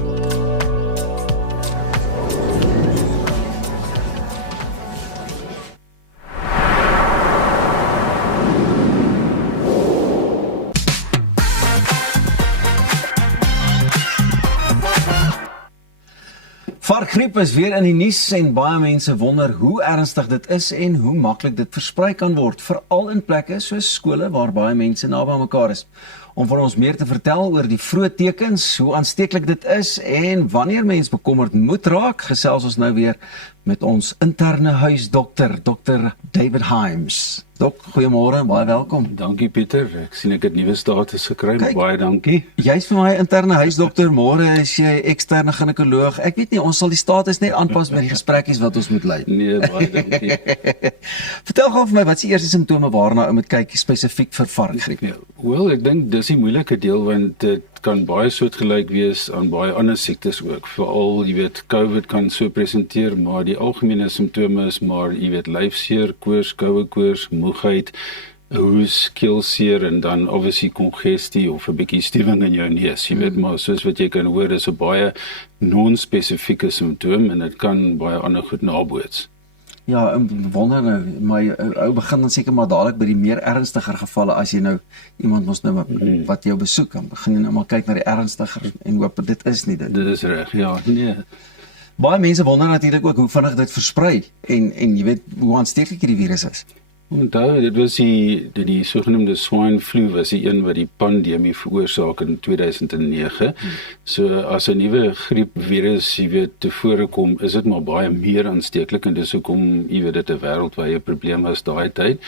Varkgriep is weer in die nuus en baie mense wonder hoe ernstig dit is en hoe maklik dit versprei kan word, veral in plekke soos skole waar baie mense naby aan mekaar is. Om vir ons meer te vertel oor die vroeë tekens, hoe aansteeklik dit is en wanneer mens bekommerd moet raak, gesels ons nou weer met ons interne huisdokter, Dr. David Himes. Dok, goeiemôre, baie welkom. Dankie Pieter, ek sien ek het nuwe status gekry, baie dankie. Jy's vir my interne huisdokter, môre is jy eksterne ginekoloog. Ek weet nie, ons sal die status net aanpas met die gesprekkies wat ons moet lei. Nee, baie dankie. Vertel gou vir my, wat is die eerste simptome waarna ou moet kyk spesifiek vir varkgriep? Ja, wel, ek dink dis die moeilike deel want dit kan baie soortgelyk wees aan baie ander siektes ook. Veral, jy weet, COVID kan so presenteer, maar die algemene simptome is maar, jy weet, lyfseer, koors, koue koors, moegheid, hoes, keelseer en dan obviously congestie of 'n bietjie stewing in jou neus. Jy weet, maar soos wat jy kan hoor, is 'n baie non-spesifieke simptoom en dit kan baie ander goed naboots. Ja, wonder nou, my ou begin dan seker maar dadelik by die meer ernstiger gevalle as jy nou iemand mos nou wat jou besoek, dan begin jy nou maar kyk na die ernstiger en hoop dit is nie dit. Dit is reg, ja, nee. Baie mense wonder natuurlik ook hoe vinnig dit versprei en jy weet hoe aansteeklik hierdie virus is. Onthou, dit was die sogenaamde swine flu was die een wat die pandemie veroorsaak in 2009. So as 'n nuwe griepvirus, jy weet, tevore kom, is dit maar baie meer aansteeklik en dis hoekom, jy weet, dit 'n wêreldwye probleem was daai tyd.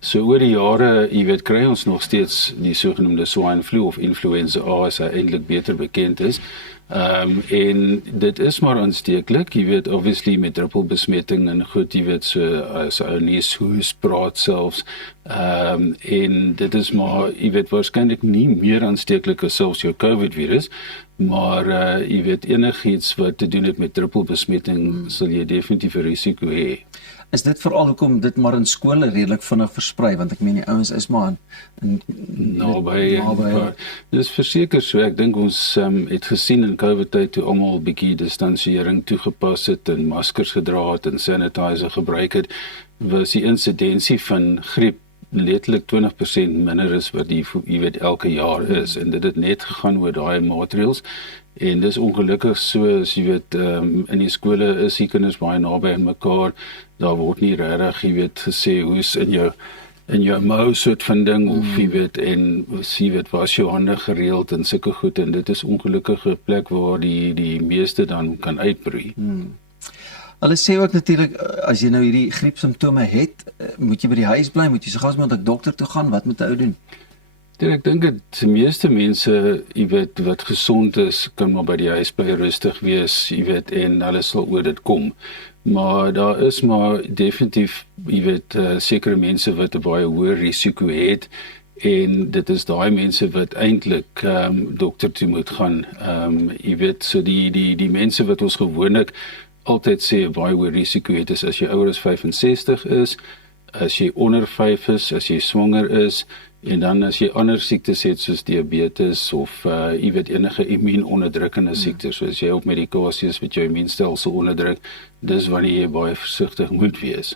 So oor die jare, jy weet, kry ons nog steeds die sogenaamde swine flu of influenza A as hy eintlik beter bekend is. En dit is maar aansteeklik, jy weet, obviously met druppelbesmetting en goed, jy weet, so as ou neus hoes praat selfs, en dit is maar, jy weet, waarskynlik nie meer aansteeklik as selfs jou COVID virus, maar jy weet, enigiets wat te doen het met druppelbesmetting, sal jy definitief 'n risiko hê. Is dit veral hoekom dit maar in skole redelik vinnig versprei, want ek meen die ouens is maar naby. Dis verseker so, ek dink ons het gesien in COVID tyd toe almal 'n bietjie distansiering toegepas het en maskers gedra het en sanitizer gebruik het, was die insidensie van griep letterlik 20% minder is wat die jy weet elke jaar is, en dit het net gegaan oor daai maatreëls. En dis ongelukkig so, as jy weet, in die skole is die kinders baie naby aan mekaar, daar word nie regtig, jy weet, gesê hoe's in jou mou soort van ding, of jy weet, en jy weet, was jou hande gereeld en sulke goed, en dit is ongelukkige plek waar die meeste dan kan uitbroei. Hulle sê ook natuurlik, as jy nou hierdie griepsimptome het, moet jy by die huis bly, moet jy so gous moontlik dokter toe gaan, wat moet 'n ou doen? Ek dink dat die meeste mense, jy weet, wat gesond is, kan maar by die huis bly rustig wees, jy weet, en hulle sal oor dit kom. Maar daar is maar definitief, jy weet, sekere mense wat 'n baie hoër risiko het, en dit is daai mense wat eintlik dokter toe moet gaan. Jy weet, so die mense wat ons gewoonlik altyd sê baie hoë risiko het, is as jy ouer as 65 is, as jy onder 5 is, as jy swanger is, en dan as jy ander siektes het soos diabetes of jy weet enige immuunonderdrukkende siektes, soos jy op medikasie is wat jou immuunstelsel onderdruk, dis wanneer jy baie versigtig moet wees.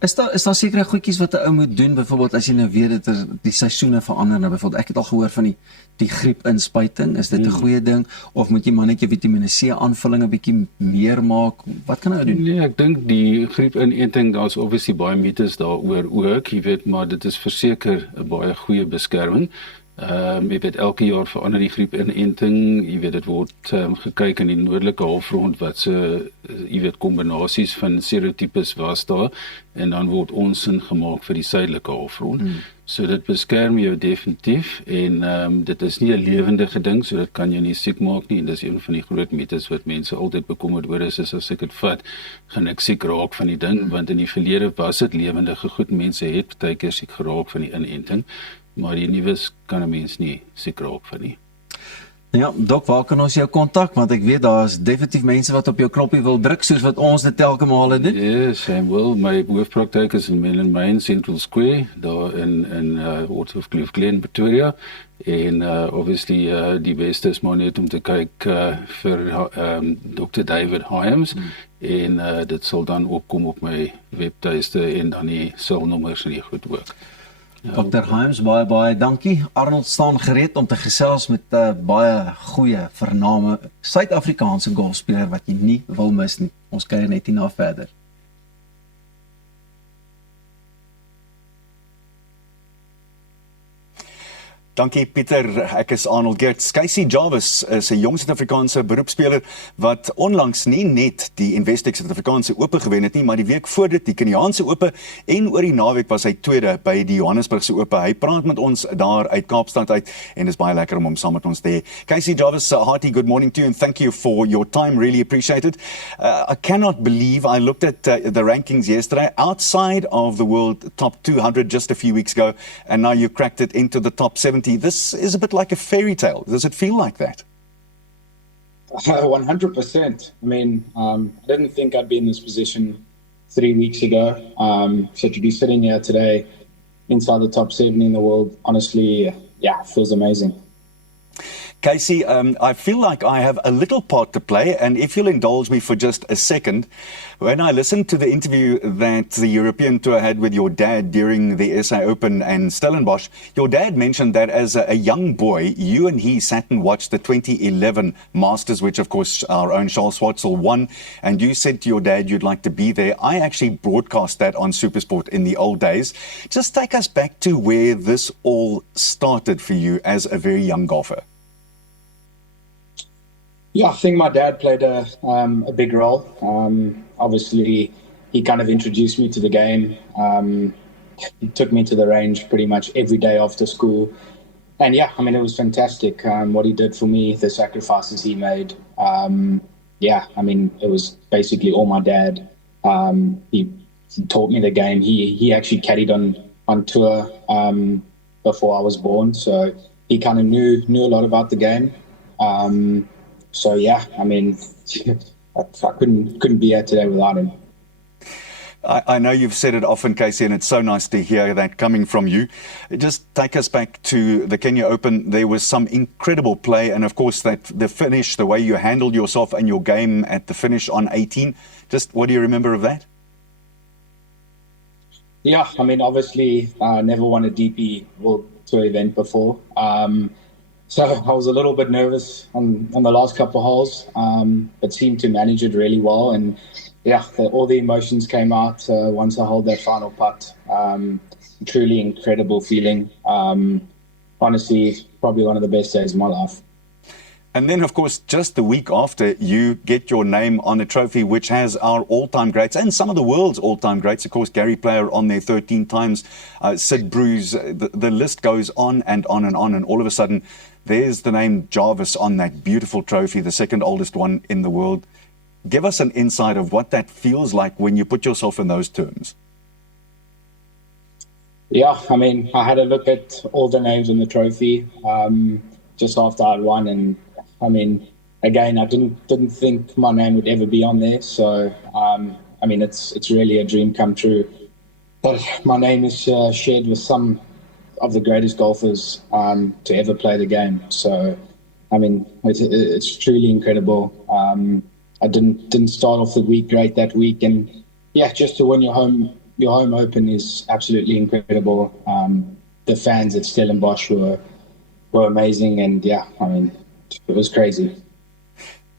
Is daar sekere goedjies wat 'n ou moet doen, byvoorbeeld as jy nou weet dat die seisoene verander, nou byvoorbeeld ek het al gehoor van die griepinspuiting, is dit 'n goeie ding, of moet jy maar net jou Vitamiene C aanvulling 'n bietjie meer maak? Wat kan 'n ou doen? Nee, ek dink die griepinenting, daar's obviously baie mites daaroor ook, jy weet, maar dit is verseker 'n baie goeie beskerming. Jy weet, elke jaar verander die griepinenting, jy weet, dit word gekyk in die noordelike halfrond wat se, jy weet, kombinasies van serotipes was daar, en dan word onsin gemaak vir die suidelike halfrond. So dit beskerm jou definitief, en dit is nie 'n lewendige ding, so dit kan jou nie siek maak nie, en dis een van die groot mites wat mense altyd bekommerd oor is as ek dit vat, gaan ek siek raak van die ding, want in die verlede was dit lewendige goed, mense het baie keer siek geraak van die inenting, maar die nuus kan 'n mens nie siek raak van nie. Ja, Dok, waar kan ons jou kontak? Want ek weet daar is definitief mense wat op jou knoppie wil druk, soos wat ons dit telke male doen. Yes, I will. My hoofpraktyk is in Menlyn Main Central Square, daar in Waterkloof Glen, Pretoria. En obviously die beste is maar net om te kyk vir Dr. David Hyams, en dit sal dan opkom op my webtuiste en dan die selnommers en die goed ook. Dr. Hyams, baie dankie. Arnold staan gereed om te gesels met 'n baie goeie, vername Suid-Afrikaanse golfspeler wat jy nie wil mis nie. Ons kyk net hierna verder. Dankie Pieter, ek is Arnold Geerts. Casey Jarvis is 'n jong Suid-Afrikaanse beroepsspeler wat onlangs nie net die Investec Suid-Afrikaanse Ope gewen het nie, maar die week voor dit die Keniaanse Ope, en oor die naweek was hy tweede by die Johannesburgse Ope. Hy praat met ons daar uit Kaapstad uit, en dis baie lekker om hom saam met ons te hê. Casey Jarvis, a hearty good morning to you and thank you for your time, really appreciate it. I cannot believe, I looked at the rankings yesterday, outside of the world top 200 just a few weeks ago, and now you cracked it into the top 70. This is a bit like a fairy tale. Does it feel like that? 100%. I mean, I didn't think I'd be in this position 3 weeks ago. So to be sitting here today inside the top 70 in the world, honestly, yeah, feels amazing. Casey, I feel like I have a little part to play, and if you'll indulge me for just a second, when I listened to the interview that the European Tour had with your dad during the SA Open and Stellenbosch, your dad mentioned that as a young boy, you and he sat and watched the 2011 Masters, which of course our own Charles Schwartzel won, and you said to your dad you'd like to be there. I actually broadcast that on SuperSport in the old days. Just take us back to where this all started for you as a very young golfer. Yeah, I think my dad played a big role. Obviously, he kind of introduced me to the game. He took me to the range pretty much every day after school. And yeah, I mean, it was fantastic. What he did for me, the sacrifices he made. Yeah, I mean, it was basically all my dad. He taught me the game. He actually caddied on tour before I was born. So he kind of knew a lot about the game. So yeah, I mean, I couldn't be here today without him. I know you've said it often, Casey, and it's so nice to hear that coming from you. Just take us back to the Kenya Open. There was some incredible play, and of course that the finish, the way you handled yourself and your game at the finish on 18. Just what do you remember of that? Yeah, I mean, obviously, never won a DP World Tour event before. So I was a little bit nervous on the last couple of holes, but seemed to manage it really well. And yeah, all the emotions came out once I held that final putt. Truly incredible feeling. Honestly, probably one of the best days of my life. And then, of course, just the week after, you get your name on a trophy which has our all-time greats and some of the world's all-time greats. Of course, Gary Player on there 13 times, Sid Bruce, the list goes on and on and on. And all of a sudden, there's the name Jarvis on that beautiful trophy, the second oldest one in the world. Give us an insight of what that feels like when you put yourself in those terms. Yeah, I mean, I had a look at all the names on the trophy just after I'd won, and I mean, again, I didn't think my name would ever be on there. So, I mean, it's really a dream come true. But my name is shared with some of the greatest golfers to ever play the game. So, I mean, it's truly incredible. I didn't start off the week great that week, and yeah, just to win your home open is absolutely incredible. The fans at Stellenbosch were amazing, and yeah, I mean, it was crazy.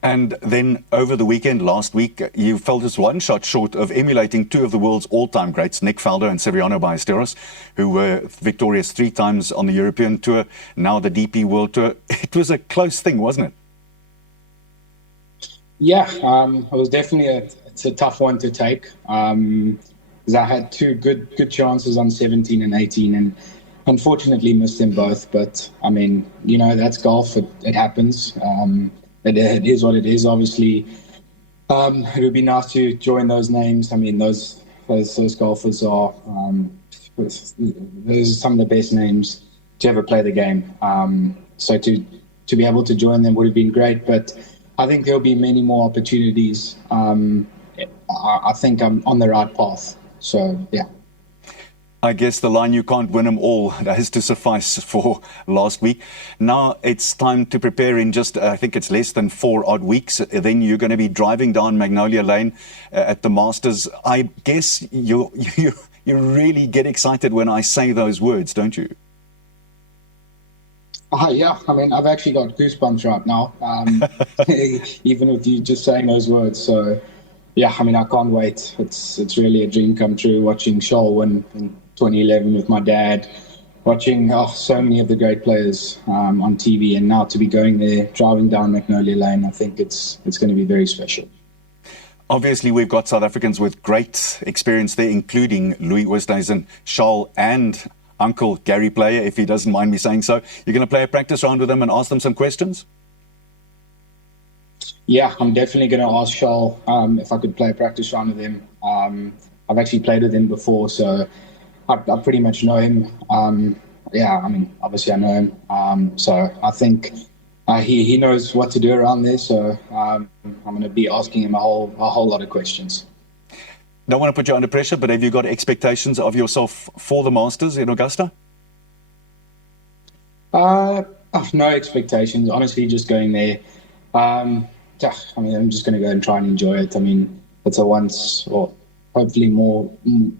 And then over the weekend, last week, you fell just one shot short of emulating two of the world's all-time greats, Nick Faldo and Severiano Ballesteros, who were victorious 3 times on the European Tour, now the DP World Tour. It was a close thing, wasn't it? Yeah, it was definitely it's a tough one to take, because I had 2 good chances on 17 and 18, and unfortunately missed them both. But I mean, you know, that's golf. It happens. It is what it is. Obviously, it would be nice to join those names. I mean, those golfers are those are some of the best names to ever play the game. So to be able to join them would have been great. But I think there'll be many more opportunities. I think I'm on the right path. So yeah. I guess the line, you can't win them all, that has to suffice for last week. Now it's time to prepare in just, I think it's less than 4 odd weeks. Then you're going to be driving down Magnolia Lane at the Masters. I guess you really get excited when I say those words, don't you? Yeah, I mean, I've actually got goosebumps right now, even with you just saying those words. So yeah, I mean, I can't wait. It's really a dream come true watching Charles win in 2011 with my dad, watching so many of the great players on TV, and now to be going there, driving down Magnolia Lane, I think it's going to be very special. Obviously, we've got South Africans with great experience there, including Louis Oosthuizen, Charles, and Uncle Gary Player, if he doesn't mind me saying so. You're going to play a practice round with them and ask them some questions? Yeah, I'm definitely going to ask Charles if I could play a practice round with him. I've actually played with him before, so I pretty much know him. Yeah, I mean, obviously I know him. So I think he knows what to do around there. So I'm going to be asking him a whole lot of questions. Don't want to put you under pressure, but have you got expectations of yourself for the Masters in Augusta? No expectations. Honestly, just going there. I mean, I'm just going to go and try and enjoy it. I mean, it's a once, or hopefully more,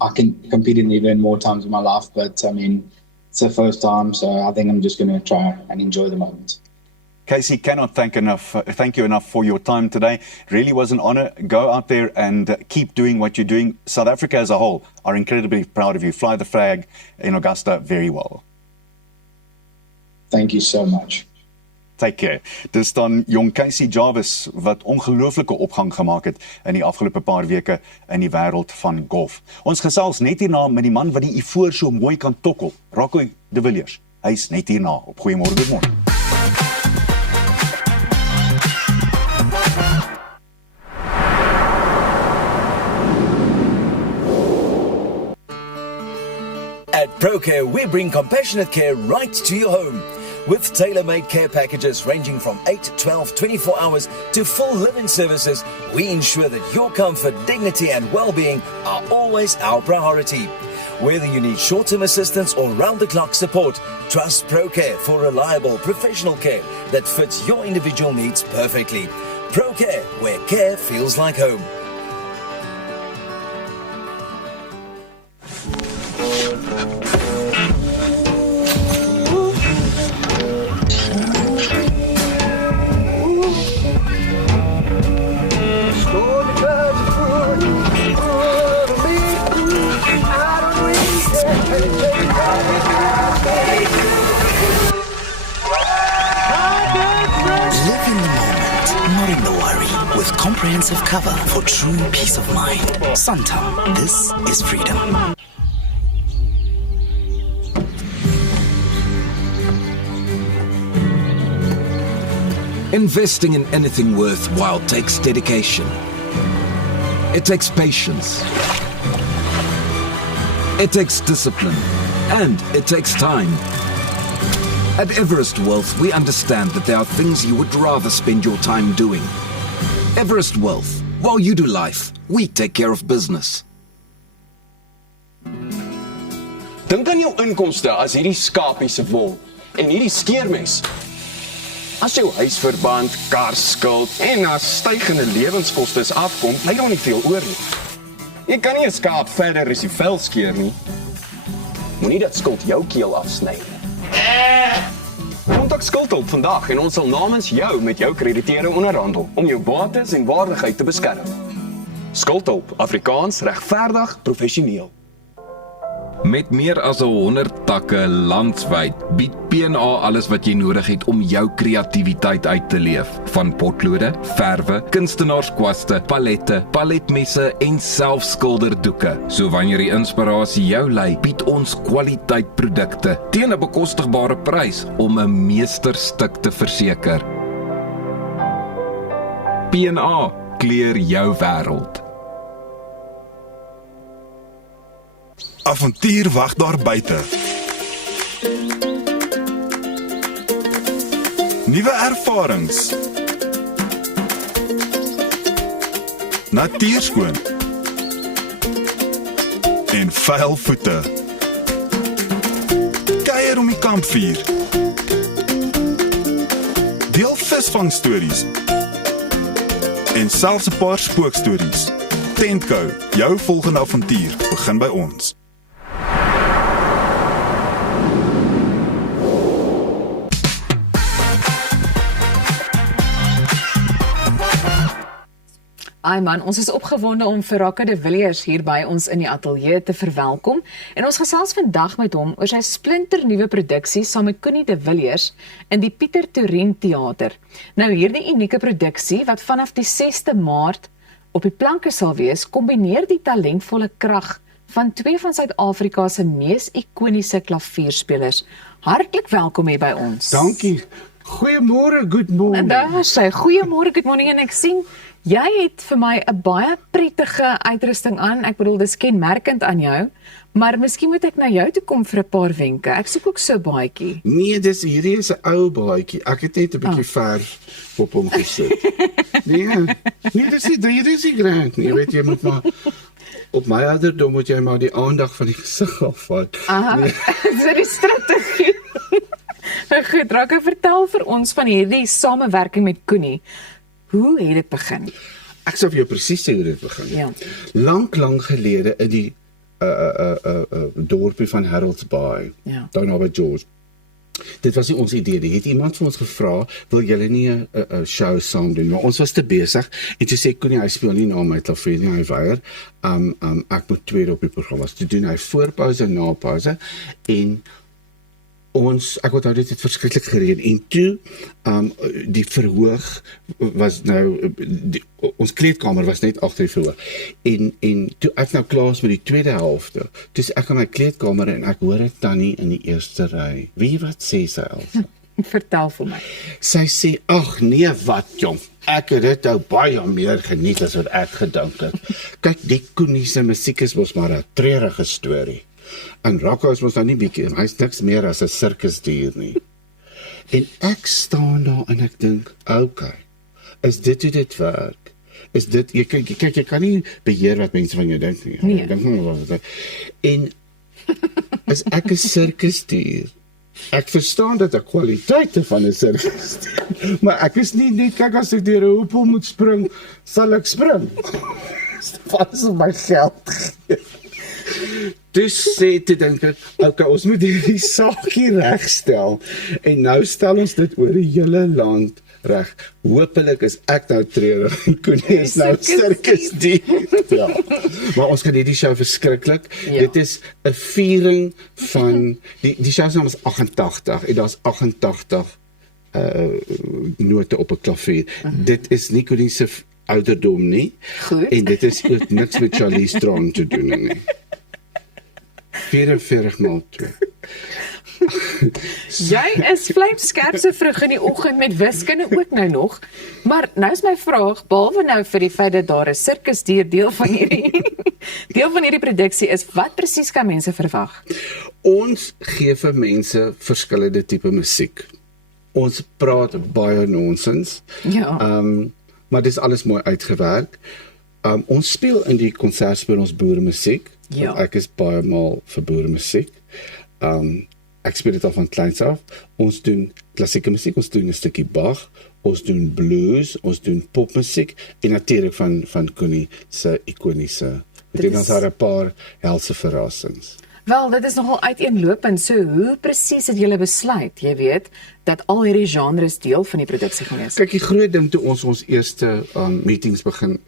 I can compete in the event more times in my life, but I mean, it's the first time, so I think I'm just going to try and enjoy the moment. Casey, cannot thank you enough for your time today. Really was an honor. Go out there and keep doing what you're doing. South Africa as a whole are incredibly proud of you. Fly the flag in Augusta very well. Thank you so much. Take care. Dis dan jong Casey Jarvis wat ongelooflike opgang gemaak het in die afgelope paar weke in die wêreld van golf. Ons gesels net hierna met die man wat die ivoor so mooi kan tokkel, Rocco de Villiers. Hy's net hierna op Goeiemôre Goeiemôre. At ProCare, we bring compassionate care right to your home. With tailor-made care packages ranging from 8, 12, 24 hours to full living services, we ensure that your comfort, dignity and well-being are always our priority. Whether you need short-term assistance or round-the-clock support, trust ProCare for reliable professional care that fits your individual needs perfectly. ProCare, where care feels like home. Live in the moment, not in the worry. With comprehensive cover for true peace of mind. Santam, this is freedom. Investing in anything worthwhile takes dedication. It takes patience. It takes discipline. And it takes time. At Everest Wealth, we understand that there are things you would rather spend your time doing. Everest Wealth. While you do life, we take care of business. Dink aan jou inkomste as hierdie skapie se wol en hierdie skeermes. As jou huisverband, karskuld en na stygende lewenskoste afkom, bly daar nie veel oor nie. Jy kan nie 'n skaap verder as die vel skeer nie. Moenie dat skuld jou keel afsny nie. Kontak Skuldhulp vandag en ons sal namens jou met jou krediteure onderhandel om jou bates en waardigheid te beskerm. Skuldhulp, Afrikaans, regverdig, professioneel. Met meer as 100 takke landwyd bied PNA alles wat jy nodig het om jou kreatiwiteit uit te leef. Van potlode, verwe, kunstenaarskwaste, palette, paletmesse en selfs skilderdoeke. So wanneer die inspirasie jou lei, bied ons kwaliteitprodukte teen 'n bekostigbare prys om 'n meesterstuk te verseker. PNA kleur jou wêreld. Avontuur wag daar buite. Nuwe ervarings. Natuurskoon. En vuil voete. Kuier om die kampvuur. Deel visvangstories. En selfs 'n paar spookstories. Tentco, jou volgende avontuur begin by ons. Ai man, ons is opgewonde om vir Rakke de Villiers hier by ons in die ateljee te verwelkom en ons gesels vandag met hom oor sy splinternuwe produksie saam met Connie de Villiers in die Pieter Toerien Theater. Nou hierdie unieke produksie wat vanaf die 6de Maart op die planke sal wees, kombineer die talentvolle krag van twee van Suid-Afrika se mees ikoniese klavierspelers. Hartlik welkom hier by ons. Dankie. Goeiemôre, good morning. Daar sê, goeiemôre, good morning en ek sien jy het vir my 'n baie prettige uitrusting aan. Ek bedoel dis kenmerkend aan jou, maar miskien moet ek na jou toe kom vir 'n paar wenke. Ek soek ook so 'n baadjie. Nee, hierdie is 'n ou baadjie. Ek het net 'n bietjie verf op hom gesit. Nee, dit is nie grand nie. Jy weet jy moet maar op my ouderdom moet jy maar die aandag van die gesig afvat. Aha. Nee. Dis die strategie. Goed, Rakke, vertel vir ons van hierdie samewerking met Connie. Hoe het dit begin? Ek sal vir jou presies sê hoe dit begin. Ja. Lank gelede in die dorpie van Harold's Bay. Ja. Daar naby George. Dit was nie ons idee nie. Het iemand vir ons gevra, wil julle nie 'n show saam doen? Maar ons was te besig en toe sê Connie, hy speel nie na my klavier nie, hy weier. Ek moet tweede op die program. Toe doen hy voorpause en napause en ek onthou dit het verskriklik gereën en toe die verhoog was nou ons kleedkamer was net agter die verhoog en toe ek nou klaar is met die tweede helfte toe is ek in my kleedkamer en ek hoor 'n tannie in die eerste ry. Wie wat sê sy Elsa? Vertel vir my. Sy sê ag nee wat jong, ek het dit nou baie meer geniet as wat ek gedink het. Kyk, die Connie se musiek is mos maar 'n treurige storie. En Rakke is mos nou nie bietjie, hy's niks meer as 'n sirkusdier nie. En ek staan daar en ek dink, okay, is dit hoe dit werk? Is dit, jy kan nie beheer wat mense van jou dink nie. Nee. En is ek 'n sirkusdier? Ek verstaan dat ek kwaliteite van 'n sirkusdier, maar ek is nie net, kyk as ek deur 'n hoepel moet spring, sal ek spring. Wat is my geld gee? Dus sê te dink ek, okay, ons moet hierdie saakie regstel en nou stel ons dit oor die hele land Reg, hopelik is ek nou treurig en Connie is nou sirkusdier. Ja. Maar ons geniet die show verskriklik. Ja. Dit is 'n viering van die show se naam is 88 en daar's 88 note op 'n klavier. Dit is nie Connie se ouderdom nie. Goed. En dit is ook niks met Charlize Theron te doen nie. 44 maal 2. Jy is vlijmskerp so vroeg in die oggend met wiskunde ook nou nog. Maar nou is my vraag, behalwe nou vir die feit dat daar 'n sirkusdier deel van hierdie produksie is, wat presies kan mense verwag? Ons gee vir mense verskillende tipe musiek. Ons praat baie nonsens. Ja. Maar dis alles mooi uitgewerk. Ons speel in die konsert speel ons boeremusiek. Ja. Ek is baie mal vir boeremusiek. Ek speel dit al van kleins af. Ons doen klassieke musiek, ons doen 'n stukkie Bach, ons doen blues, ons doen popmusiek en natuurlik van Connie se ikoniese. Dit is daar 'n paar helse verrassings. Wel, dit is nogal uiteenlopend. So hoe presies het julle besluit, jy weet, dat al hierdie genres deel van die produksie gaan wees? Kyk, die groot ding toe ons eerste meetings begin,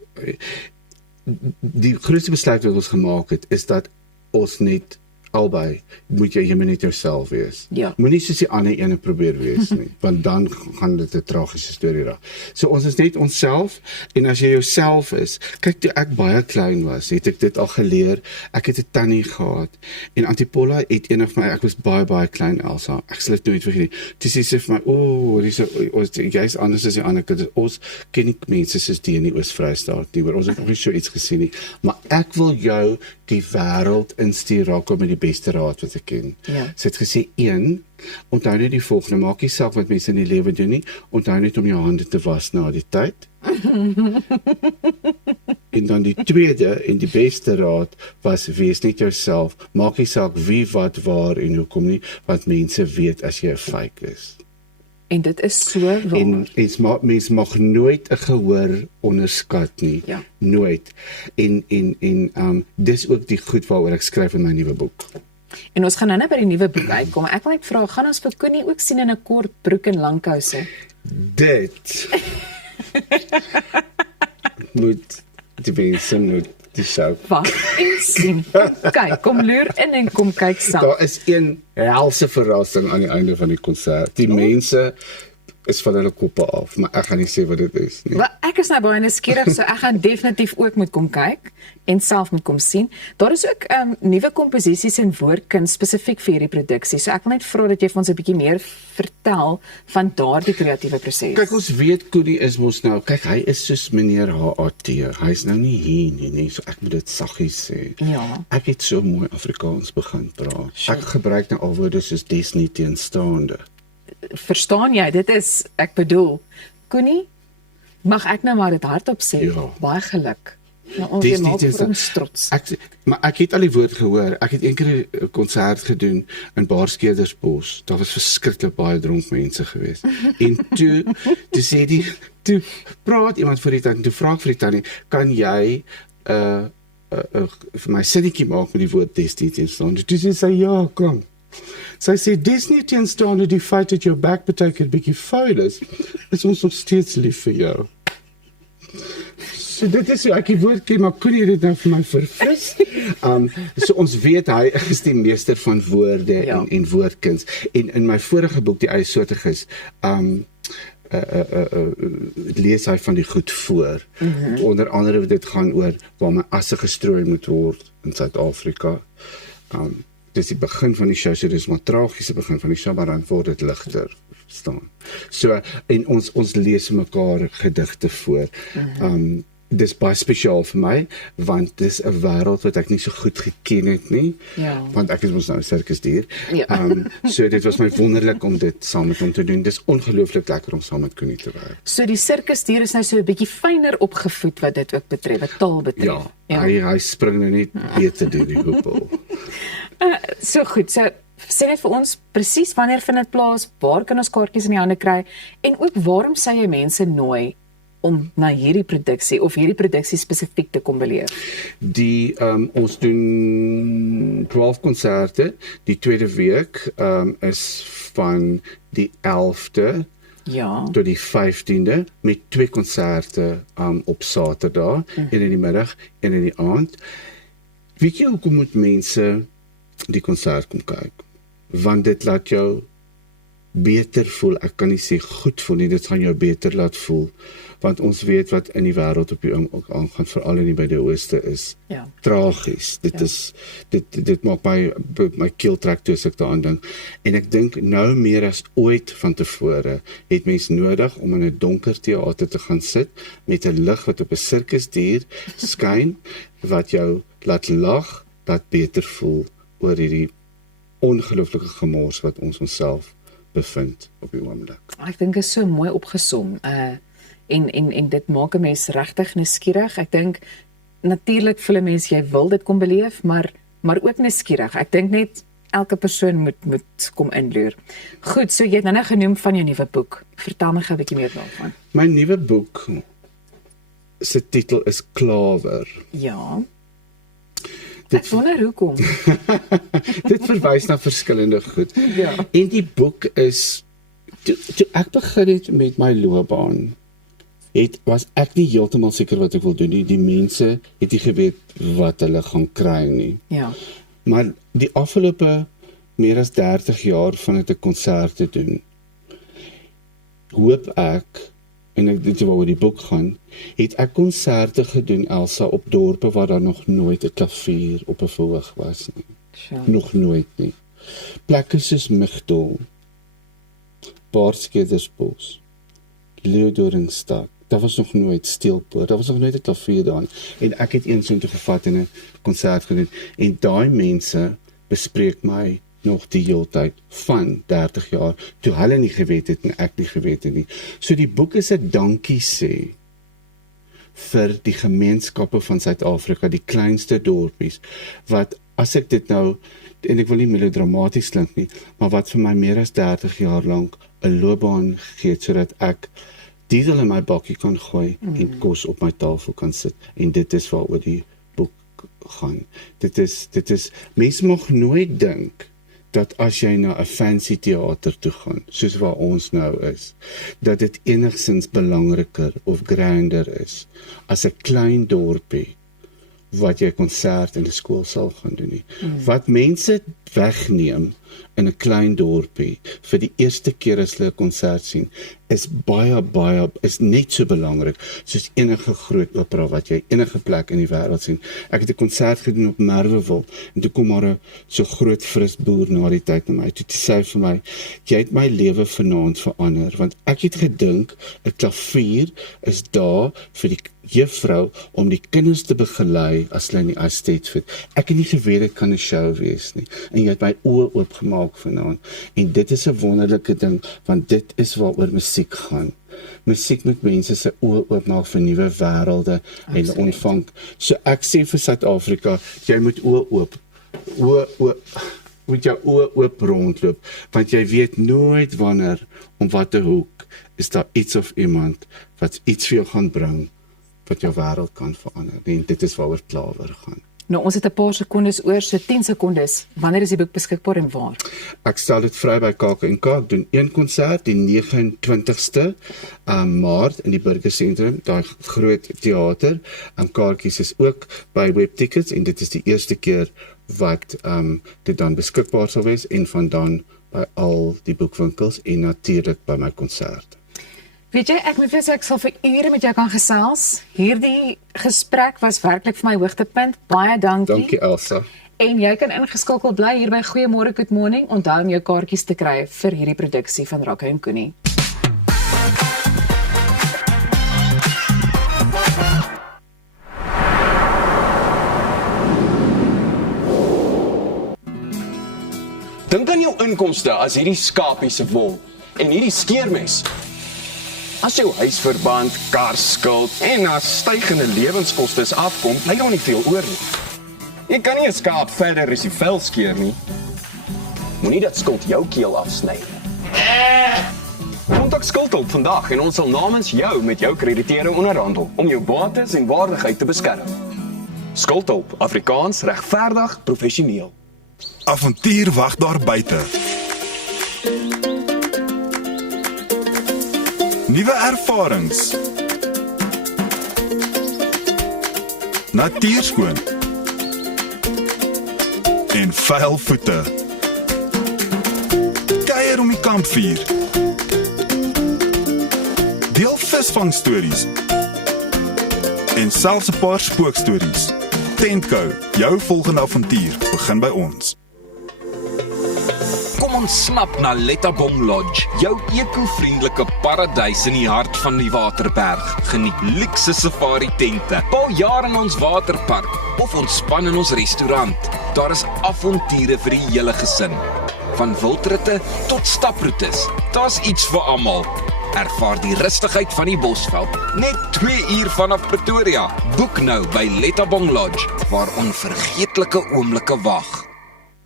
die grootste besluit wat ons gemaak het, is dat ons net albei, moet jy net jouself wees. Ja. Moenie soos die ander ene probeer wees nie, want dan gaan dit 'n tragiese storie raak. So ons is net onsself, en as jy jouself is, kyk, toe ek baie klein was, het ek dit al geleer. Ek het 'n tannie gehad, en Antipola het een van my, ek was baie klein, Elsa, ek sal dit nooit vergeet nie. Toe sê sy vir my, jy's anders as die ander kinders, ons ken nie mense soos die in die Oos-Vrystaat nie, ons het nog nie so iets gesien nie, maar ek wil jou die wêreld instuur raak met die beste raad wat ek ken. Ja. Sy het gesê, 1, onthou net die volgende, maak nie saak wat mense in die lewe doen nie, onthou net om jou hande te was na die tyd. En dan die tweede en die beste raad was, wees net jouself, maak nie saak wie, wat, waar en hoekom nie, want mense weet as jy 'n fake is. En dit is so waar. En mens mag nooit 'n gehoor onderskat nie. Ja. Nooit. En dis ook die goed waaroor ek skryf in my nuwe boek. En ons gaan nou by die nuwe boek uitkom. Ek wil net vra, gaan ons vir Connie ook sien in 'n kort broek en lang kouse? Dit moet die mense moet die show. Wag en sien. Kyk, kom loer in en kom kyk saam. Daar is een helse verrassing aan die einde van die konsert. Die mense is van hulle koppe af, maar ek gaan nie sê wat dit is nie. Wel, ek is nou baie nuuskierig, so ek gaan definitief ook moet kom kyk en self moet kom sien. Daar is ook nuwe komposisies en woordkuns spesifiek vir hierdie produksie. So ek wil net vra dat jy vir ons 'n bietjie meer vertel van daardie kreatiewe proses. Kyk, ons weet Connie is mos nou, kyk, hy is soos meneer HAT. Hy's nou nie hier nie, so ek moet dit saggies sê. Ja. Ek het so mooi Afrikaans begin praat. Ek gebruik nou al woorde soos dis nie teenstaande. Verstaan jy? Dit is, ek bedoel, Connie, mag ek nou maar dit hardop sê? Ja. Baie geluk. Nou, ons Dis maak nie vir ons trots. Maar ek het al die woord gehoor. Ek het eendag 'n konsert gedoen in Baarskeerdersbos. Daar was verskriklik baie dronk mense gewees. En toe sê die, toe praat iemand vir die tannie, toe vra ek vir die tannie, kan jy vir my sinnetjie maak met die woord dis nie teenstaande? Toe sê sy, ja, kom. Sy sê, dis nie teenstaande die feit dat jou bek beteken bietjie vuil is ons nog steeds lief vir jou. So dit is so, ek die woord ken, maar Connie het dit nou vir my verfris. So ons weet, hy is die meester van woorde en woordkuns. En in my vorige boek, Die Eiesoortiges, lees hy van die goed voor. Onder andere dit gaan oor waar my asse gestrooi moet word in Suid-Afrika. Dis die begin van die show, so dis maar tragiese begin van die show, maar dan word dit ligter, verstaan. So, en ons lees mekaar gedigte voor. Dis baie spesiaal vir my, want dis 'n wêreld wat ek nie so goed geken het nie, want ek is mos nou 'n sirkusdier. So dit was my wonderlik om dit saam met hom te doen. Dis ongelooflik lekker om saam met Connie te werk. So die sirkusdier is nou so 'n bietjie fyner opgevoed wat dit ook betref, wat taal betref. Hy spring nou net beter deur die hoepel. So goed, so sê net vir ons presies wanneer vind dit plaas, waar kan ons kaartjies in die hande kry, en ook waarom sê jy mense nooi om na hierdie produksie of hierdie produksie spesifiek te kom beleef? Ons doen 12 konserte. Die tweede week is van die 11de Ja. tot die 15de met 2 konserte op Saterdag, een in die middag, een in die aand. Weet jy hoekom moet mense die konsert kom kyk? Want dit laat jou beter voel. Ek kan nie sê goed voel nie, dit gaan jou beter laat voel. Want ons weet wat in die wêreld op die ook aangaan, veral in die Midde-Ooste is tragies. Dit maak my keel trek toe as ek daaraan dink. En ek dink nou meer as ooit van tevore het mens nodig om in 'n donker teater te gaan sit met 'n lig wat op 'n sirkusdier skyn, wat jou laat lag, laat beter voel oor hierdie ongelooflike gemors wat ons onsself bevind op die oomblik. Ek dink is so mooi opgesom. En dit maak 'n mens regtig nuuskierig. Ek dink natuurlik voel 'n mens jy wil dit kom beleef, maar ook nuuskierig. Ek dink net elke persoon moet kom inloer. Goed, so jy het nou genoem van jou nuwe boek. Vertel my gou 'n bietjie meer daarvan. My nuwe boek se titel is Klawer. Ja. Ek wonder hoekom. Dit verwys na verskillende goed. Ja. En die boek is toe ek begin het met my loopbaan, was ek nie heeltemal seker wat ek wil doen nie. Die mense het nie geweet wat hulle gaan kry nie. Ja. Maar die afgelope meer as 30 jaar van dit 'n konsert te doen, hoop ek, en ek dit waaroor die boek gaan, het ek konserte gedoen, Elsa, op dorpe waar daar nog nooit 'n klavier op 'n verhoog was nie. Sure. Nog nooit nie. Plekke soos Migdol, Baarskedersbos, Leeudoringstad, daar was nog nooit Steelpoort, daar was nog nooit 'n klavier daar nie. En ek het eens so toe gevat en 'n konsert gedoen, en daai mense bespreek my nog die hele tyd van 30 jaar, toe hulle nie geweet het en ek nie geweet het nie. So die boek is 'n dankie sê vir die gemeenskappe van Suid-Afrika, die kleinste dorpies, wat as ek dit nou, en ek wil nie melodramaties klink nie, maar wat vir my meer as 30 jaar lank 'n loopbaan gegee het, sodat ek diesel in my bakkie kan gooi en kos op my tafel kan sit. En dit is waaroor die boek gaan. Dit is, mense mag nooit dink dat as jy na 'n fancy teater toe gaan, soos waar ons nou is, dat dit enigstens belangriker of grander is as 'n klein dorpie wat jy konsert in die skool sal gaan doen nie. Wat mense wegneem in 'n klein dorpie vir die eerste keer as hulle 'n konsert sien, is is net so belangrik soos enige groot opera wat jy enige plek in die wêreld sien. Ek het 'n konsert gedoen op Merwewil en toe kom maar 'n so groot fris boer na die tyd na my toe sê vir my, jy het my lewe vanaand verander, want ek het gedink 'n klavier is daar vir die juffrou om die kinders te begelei as hulle in die estate fit. Ek het nie geweet dit kan 'n show wees nie. En jy het my oë oopgemaak vanaand. En dit is 'n wonderlike ding, want dit is waaroor musiek gaan. Musiek moet mense se oë oopmaak vir nuwe wêrelde en ontvang. So ek sê vir Suid-Afrika, jy moet moet jou oë oop rondloop, want jy weet nooit wanneer, om watter hoek, is daar iets of iemand wat iets vir jou gaan bring, wat jou wêreld kan verander. En dit is waaroor Klawer gaan. Nou, ons het 'n paar sekondes oor, so 10 sekondes. Wanneer is die boek beskikbaar en waar? Ek stel dit vry by KAK&K. Ek doen een konsert die 29ste Maart in die Burgersentrum, daai groot teater. Kaartjies is ook by Webtickets en dit is die eerste keer wat dit dan beskikbaar sal wees en van dan by al die boekwinkels en natuurlik by my konsert. Weet jy, ek moet sê ek sal vir ure met jou kan gesels. Hierdie gesprek was werklik vir my hoogtepunt. Baie dankie. Dankie Elsa. En jy kan ingeskakel bly hier by Goeiemôre Good Morning. Onthou om jou kaartjies te kry vir hierdie produksie van Rakke en Koenie. Dink aan jou inkomste as hierdie skapie se wol en hierdie skeermes. As jou huisverband, karskuld en as stygende lewenskoste afkom, bly daar nie veel oor nie. Jy kan nie 'n skaap verder as die vel skeer nie. Moenie dat skuld jou keel afsny. Kontak Skuldhulp vandag en ons sal namens jou met jou krediteure onderhandel om jou bates en waardigheid te beskerm. Skuldhulp, Afrikaans, regverdig, professioneel. Avontuur wag daar buite. Nuwe ervarings. Natuurskoon. En vuil voete. Kuier om die kampvuur. Deel visvangstories. En selfs 'n paar spookstories. Tentco, jou volgende avontuur begin by ons. Kom ons snap na Lettabong Lodge, jou eco-vriendelike paradys in die hart van die Waterberg. Geniet luukse safari tente, bou jaar in ons waterpark of ontspan in ons restaurant. Daar is avonture vir die hele gesin. Van wildritte tot staproetes, daar's iets vir almal. Ervaar die rustigheid van die Bosveld, net 2 uur vanaf Pretoria. Boek nou by Lettabong Lodge, waar onvergeetlike oomblikke wag.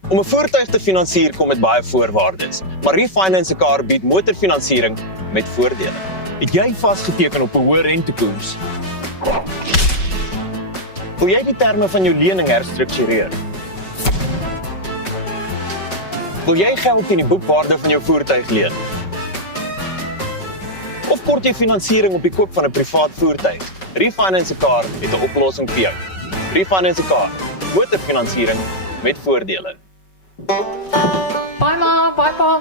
Om 'n voertuig te finansier kom met baie voorwaardes, maar Refinance 'n Car bied motorfinansiering met voordele. Het jy vasgeteken op 'n hoë rentekoers? Wil jy die terme van jou lening herstruktureer? Wil jy geld teen die boekwaarde van jou voertuig leen? Of kort jy finansiering op die koop van 'n privaat voertuig? Refinance 'n Car het 'n oplossing vir jou. Refinance 'n Car, motorfinansiering met voordele. Bye ma, bye pa.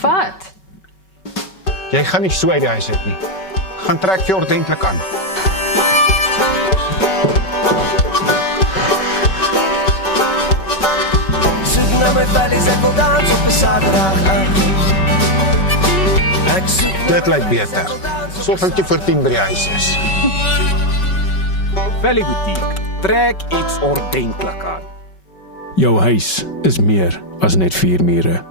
Wat? Jy gaan nie so uit die huis uit nie. Gaan trek jy ordentlik aan. Soek na my valleys en wil dans op 'n Saterdag aan. Dit lyk beter. Sorg dat jy vir 10 by die huis is. Valley Boutique, trek iets ordentlik aan. Jou huis is meer as net 4 mure.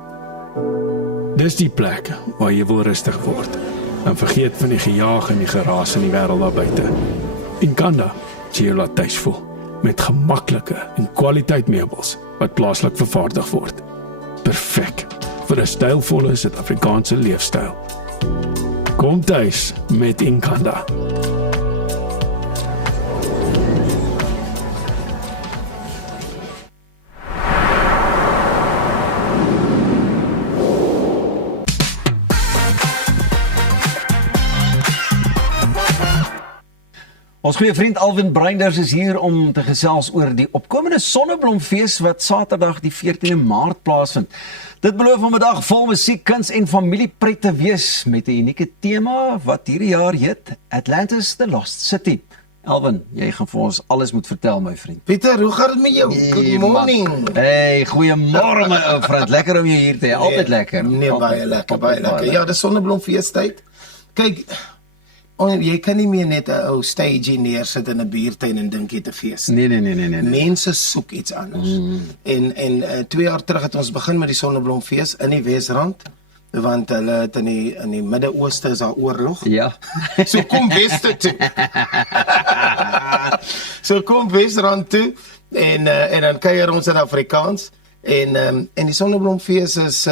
Dis die plek waar jy wil rustig word en vergeet van die gejaag en die geraas in die wêreld daar buite. Inkanda, jy laat tuis voel met gemaklike en kwaliteit meubels wat plaaslik vervaardig word. Perfek vir 'n stylvolle Suid-Afrikaanse leefstyl. Kom tuis met Inkanda. Ons goeie vriend Alvin Breinders is hier om te gesels oor die opkomende Sonneblomfees wat Saterdag die 14de Maart plaasvind. Dit beloof om 'n dag vol musiek, kuns en familiepret te wees met 'n unieke tema wat hierdie jaar heet Atlantis the Lost City. Alvin, jy gaan vir ons alles moet vertel, my vriend. Pieter, hoe gaan dit met jou? Good morning. Hey, goeiemôre my ou vriend. Lekker om jou hier te hê. Altyd lekker. Nee, baie lekker, baie lekker. Ja, dis Sonneblomfeestyd. Kyk, jy kan nie meer net 'n ou stage neersit in 'n biertuin en dink jy te fees. Nee. Mense soek iets anders. En 2 jaar terug het ons begin met die Sonneblomfees in die Wesrand, want hulle het in die Midde-Ooste is daar oorlog. Ja. So kom Weste toe. So kom Wesrand toe en dan kuier ons in Afrikaans en die Sonneblomfees is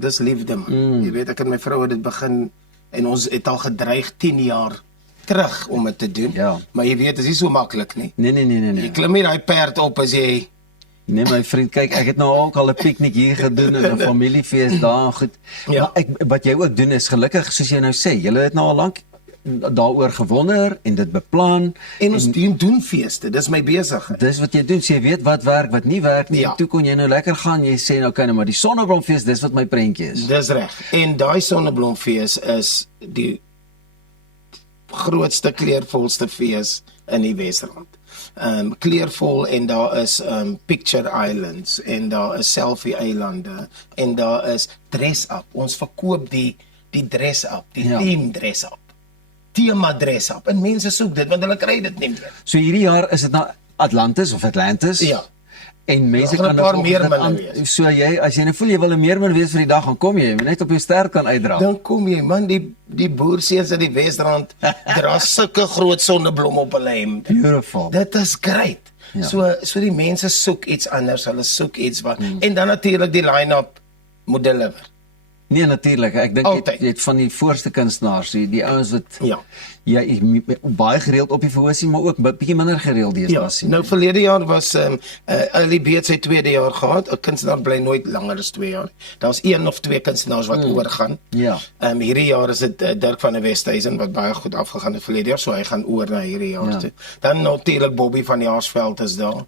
dis liefde man. Jy weet, ek en my vrou het dit begin en ons het al gedreig 10 jaar terug om dit te doen. Ja. Maar jy weet, dit is nie so maklik nie. Nee. Jy klim nie daai perd op as jy... Nee my vriend, kyk, ek het nou ook al 'n piknik hier gedoen en 'n familiefees daar, goed. Ja. Maar wat jy ook doen is gelukkig, soos jy nou sê, julle het nou al lank daaroor gewonder en dit beplan. En ons doen feeste, dis my besigheid. Dis wat jy doen, so jy weet wat werk, wat nie werk nie. Ja. En toe kon jy nou lekker gaan, jy sê nou kan nou maar die Sonneblomfees, dis wat my prentjie is. Dis reg. En daai Sonneblomfees is die grootste kleurvolste fees in die Wesrand. Kleurvol en daar is picture islands en daar is selfie eilande en daar is dress up. Ons verkoop die dress up, die theme dress up. Tema dress up. En mense soek dit want hulle kry dit nie meer. So hierdie jaar is dit na Atlantis. Ja. En mense kan 'n paar meerminne wees. So jy, as jy nou voel jy wil 'n meermin wees vir die dag, dan kom jy net op jou ster kan uitdra. Dan kom jy, man, die boerseuns in die Wesrand dra sulke groot sonneblom op hulle hemp. Beautiful. Dit is great. Ja. So die mense soek iets anders, hulle soek iets wat en dan natuurlik die line-up moet deliver. Nee, natuurlik. Ek dink jy het van die voorste kunstenaars, die ouens wat jy baie gereeld op die verhoog sien, maar ook bietjie minder gereeld deesdae sien. Nou verlede jaar was Ali B sy tweede jaar gehad. 'n Kunstenaar bly nooit langer as 2 jaar. Daar's 1 of 2 kunstenaars wat oorgaan. Ja. Hierdie jaar is dit Dirk van der Westhuizen wat baie goed afgegaan het verlede jaar, so hy gaan oor na hierdie jaar toe. Dan natuurlik Bobby van Jaarsveld is daar.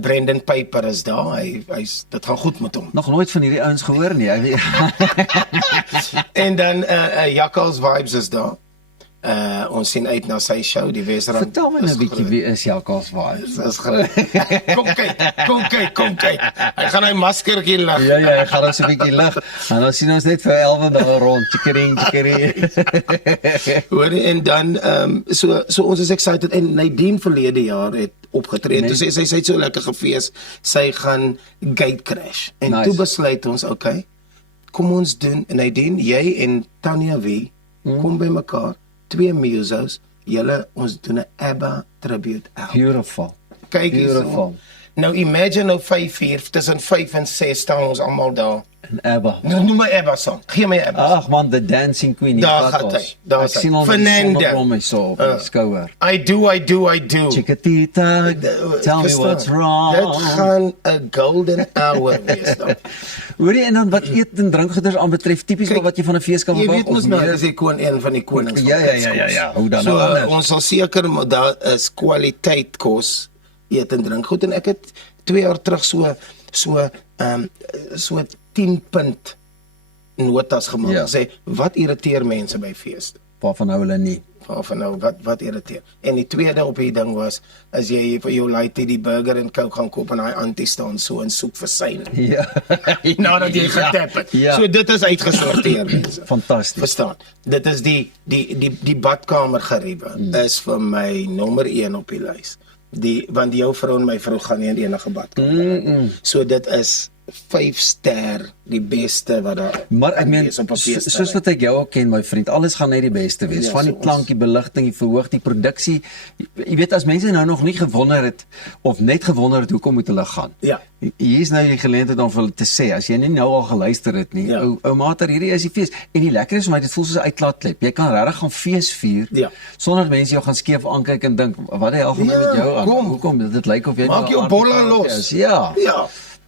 Brendan Piper is daar. Hy's dit gaan goed met hom. Nog nooit van hierdie ouens gehoor nie. En dan Jakkals Vibes is daar. Ons sien uit na sy show, die Wesrand. Vertel my 'n bietjie, wie is Jakkals Vibes? Dis groot. Kom kyk. Hy gaan hy maskertjie lig. Ja, hy gaan ons 'n bietjie lig. En dan sien ons net vir 11 daar rond. Chickering. Hoor, en dan so ons is excited, en Nadine verlede jaar het opgetree. Toe sê sy het so lekker gefees, sy gaan gate crash. En toe besluit ons, okay, kom ons doen, Nadine, jy en Tanya Wie, kom by mekaar, 2 musos, ons doen 'n ABBA tribute album. Beautiful. Kyk hierso. Nou imagine nou 5 uur, tussen 5 en 6 staan ons almal daar. En ABBA. Noem my ABBA song. Gee my ABBA. Ag man, the dancing queen. Daar gaat hy. Daar is hy. Fernanda. So, skouer. I do. Chiquitita, tell me what's wrong. Dit gaan 'n golden hour wees dan. Hoorie, en dan wat eet en drinkgoeders aanbetref, tipies wat jy van 'n fees kan verwag. Jy weet mos nou, dis een van die konings. Ja. Hoe dan so, nou? Ons sal seker, daar is kwaliteit kos, eet en drinkgoed, en ek het 2 jaar terug so 10 punt notas gemaak. Sê, wat irriteer mense by feeste? Waarvan hou hulle nie? Waarvan nou, wat irriteer? En die tweede op die ding was, as jy vir jou laaitie die burger en coke gaan koop en hy antie staan so en soek vir syne. Ja. Nadat jy getap het. Ja. So dit is uitgesorteer, mense. Fantasties. Verstaan. Dit is die badkamer geriewe is vir my nommer 1 op die lys. Want jou vrou en my vrou gaan nie in enige badkamer. So dit is 5 ster, die beste wat daar. Maar ek meen, soos wat ek jou ook ken, my vriend, alles gaan net die beste wees. Van die klank, die beligting, die verhoog, die produksie. Jy weet, as mense nou nog nie gewonder het, of net gewonder het, hoekom moet hulle gaan? Ja. Hier is nou die geleentheid om vir hulle te sê, as jy nie nou al geluister het nie, ou mater, hierdie is die fees. En die lekker is vir my, dit voel soos 'n uitlaatklep. Jy kan regtig gaan fees vier, sonder dat mense jou gaan skeef aankyk en dink, wat die hel gaan nou met jou aan? Hoekom? Dit lyk of jy maak jou bolla los. Ja.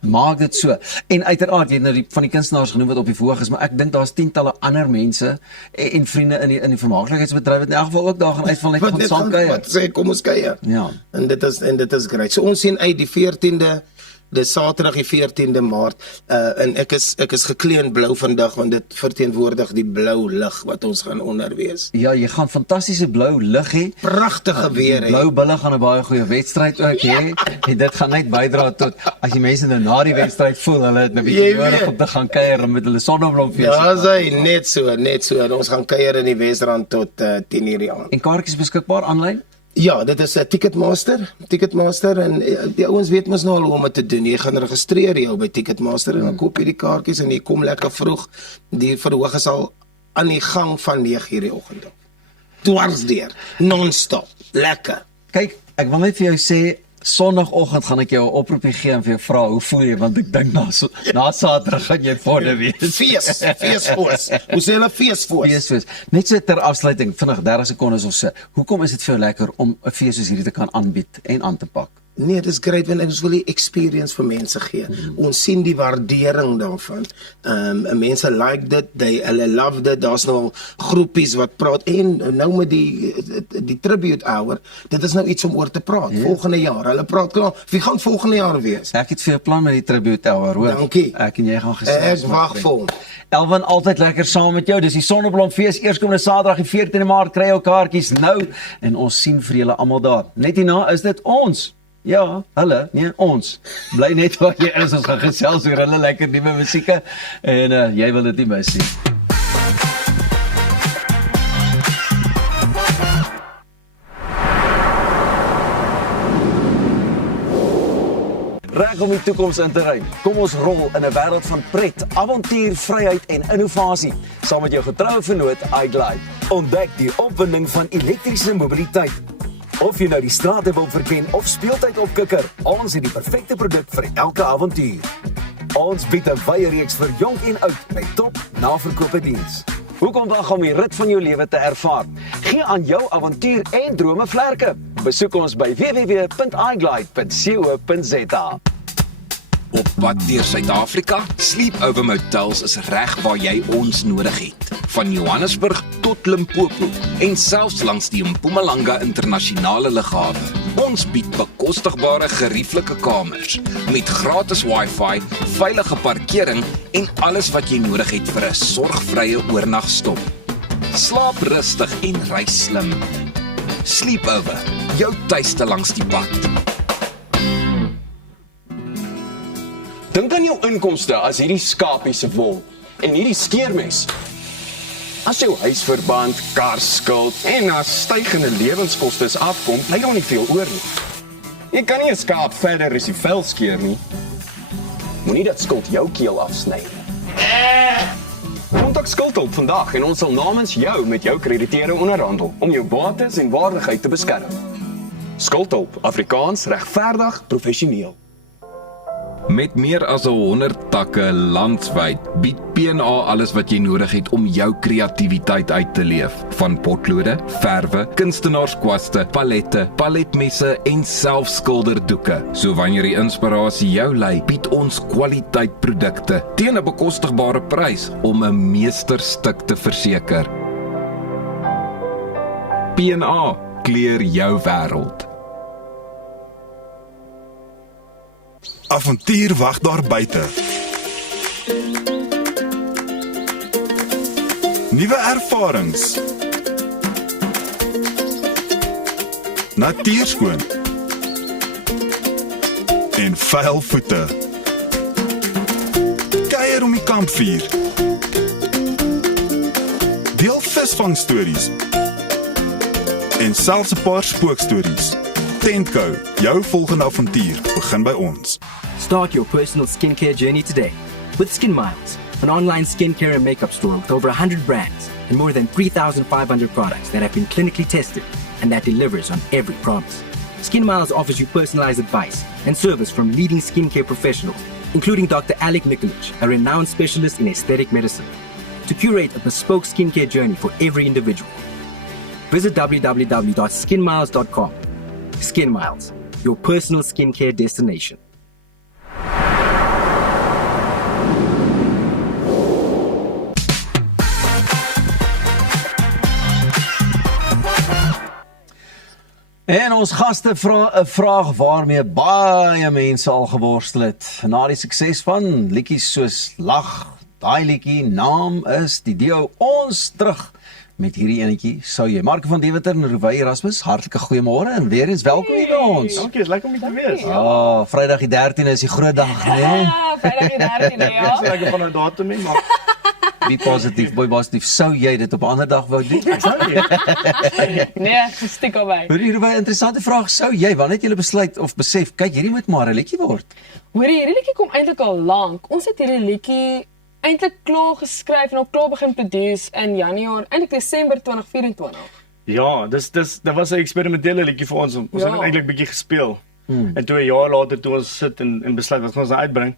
Maak dit so. En uiteraard, jy het nou van die kunstenaars genoem wat op die verhoog is, maar ek dink daar's tientalle ander mense en vriende in die vermaaklikheidsbedryf wat in elk geval ook daar gaan uitval net gaan saam kuier. Wat sê, kom ons kuier. Ja. En dit is great. So ons sien uit die 14de, dis Saterdag die 14de Maart, en ek is geklee in blou vandag, want dit verteenwoordig die blou lig wat ons gaan onderwees. Ja, jy gaan fantastiese blou lig hê. Pragtige weer hê. Blou bulle gaan 'n baie goeie wedstryd ook hê. En dit gaan net bydra tot, as die mense nou na die wedstryd voel, hulle het 'n bietjie nodig om te gaan kuier met hulle sonneblomfees. Ja, net so. En ons gaan kuier in die Wesrand tot 10:00 die aand. En kaartjies beskikbaar aanlyn? Ja, dit is 'n Ticketmaster, en die ouens weet mos nou al hoe om dit te doen. Jy gaan registreer jou by Ticketmaster en dan koop jy die kaartjies en jy kom lekker vroeg. Die verhoog is al aan die gang van 9:00 die oggend. Dwarsdeur, non-stop, lekker. Kyk, ek wil net vir jou sê, Sondagoggend gaan ek jou 'n oproepie gee en vir jou vra hoe voel jy, want ek dink na Saterdag gaan jy vorder wees. Feesfoos. Hoe sê hulle feesfoos? Feesfoos. Net so ter afsluiting, vinnig 30 sekondes of so. Hoekom is dit vir jou lekker om 'n fees soos hierdie te kan aanbied en aan te pak? Nee, dit is great, want ons wil die experience vir mense gee. Ons sien die waardering daarvan. Mense like dit, hulle love dit. Daar's nou groepies wat praat, en nou met die tribute hour, dit is nou iets om oor te praat. Volgende jaar, hulle praat klaar, wie gaan volgende jaar wees? Ek het vir jou plan met die tribute hour, hoor. Dankie. Ek en jy gaan gesels. Ek wag vir hom. Elwin, altyd lekker saam met jou. Dis die Sonneblomfees, eerskomende Saterdag die 14de Maart, kry jou kaartjies nou, en ons sien vir julle almal daar. Net hierna is dit ons. Ja, hulle, nee, ons. Bly net waar jy is, ons gaan gesels oor hulle lekker nuwe musieke, en jy wil dit nie mis nie. Reg om die toekoms in te ry. Kom ons rol in 'n wêreld van pret, avontuur, vryheid en innovasie, saam met jou getroue vernoot iGlide. Ontdek die opwinding van elektriese mobiliteit. Of jy nou die strate wil verken of speeltyd opkikker, ons het die perfekte produk vir elke avontuur. Ons bied 'n wye reeks vir jonk en oud met top naverkope diens. Hoekom wag om die rit van jou lewe te ervaar? Gee aan jou avontuur en drome vlerke. Besoek ons by www.iglide.co.za. Op pad deur Suid-Afrika, Sleepover Motels is reg waar jy ons nodig het. Van Johannesburg tot Limpopo en selfs langs die Mpumalanga internasionale lughawe. Ons bied bekostigbare gerieflike kamers met gratis Wi-Fi, veilige parkering en alles wat jy nodig het vir 'n sorgvrye oornagstop. Slaap rustig en reis slim. Sleepover, jou tuiste langs die pad. Dink aan jou inkomste as hierdie skapie se wol en hierdie skeermes. As jou huisverband, karskuld en as stygende lewenskoste afkom, bly daar nie veel oor nie. Jy kan nie 'n skaap verder as die vel skeer nie. Moenie dat skuld jou keel afsny nie. Kontak Skuldhulp vandag en ons sal namens jou met jou krediteure onderhandel om jou bates en waardigheid te beskerm. Skuldhulp, Afrikaans, regverdig, professioneel. Met meer as 100 takke landwyd bied PNA alles wat jy nodig het om jou kreatiwiteit uit te leef. Van potlode, verwe, kunstenaarskwaste, palette, paletmesse en selfskilderdoeke. So wanneer die inspirasie jou lei, bied ons kwaliteitprodukte teen 'n bekostigbare prys om 'n meesterstuk te verseker. PNA kleur jou wêreld. Avontuur wag daar buite. Nuwe ervarings. Natuurskoon. En vuil voete. Kuier om die kampvuur. Deel visvangstories. En selfs 'n paar spookstories. Tentco, jou volgende avontuur begin by ons. Start your personal skincare journey today with Skin Miles, an online skincare and makeup store with over 100 brands and more than 3,500 products that have been clinically tested and that delivers on every promise. Skin Miles offers you personalized advice and service from leading skincare professionals, including Dr. Alec Mikulich, a renowned specialist in aesthetic medicine, to curate a bespoke skincare journey for every individual. Visit www.skinmiles.com. Skin Miles, your personal skincare destination. En ons gaste vra 'n vraag waarmee baie mense al geworstel het. Na die sukses van liedjies soos Lag, daai liedjie naam is die deel ons terug met hierdie enetjie. Sou jy Mark van Deventer en Ruwy Erasmus, hartlike goeiemôre en weer eens welkom hier by ons. Dankie, is lekker om hier te wees. Vrydag die 13de is die groot dag, né? Ja, Vrydag die 13de, ja. Ek sê lekker van 'n datum nie, maar Be positief, boy positief. Sou jy dit op 'n ander dag wou doen? Nee, gestiek albei. Maar hier 'n interessante vraag. Sou jy, wanneer het jy besluit of besef, kyk, hierdie moet maar 'n liedjie word? Hoorie, hierdie liedjie kom eintlik al lank. Ons het hierdie liedjie eintlik klaar geskryf en al klaar begin produce in Januarie, eintlik Desember 2024. ja, dit was 'n eksperimentele liedjie vir ons. Ons Ja. het dit eintlik bietjie gespeel. En toe 'n jaar later toe ons sit en besluit wat ons nou uitbring,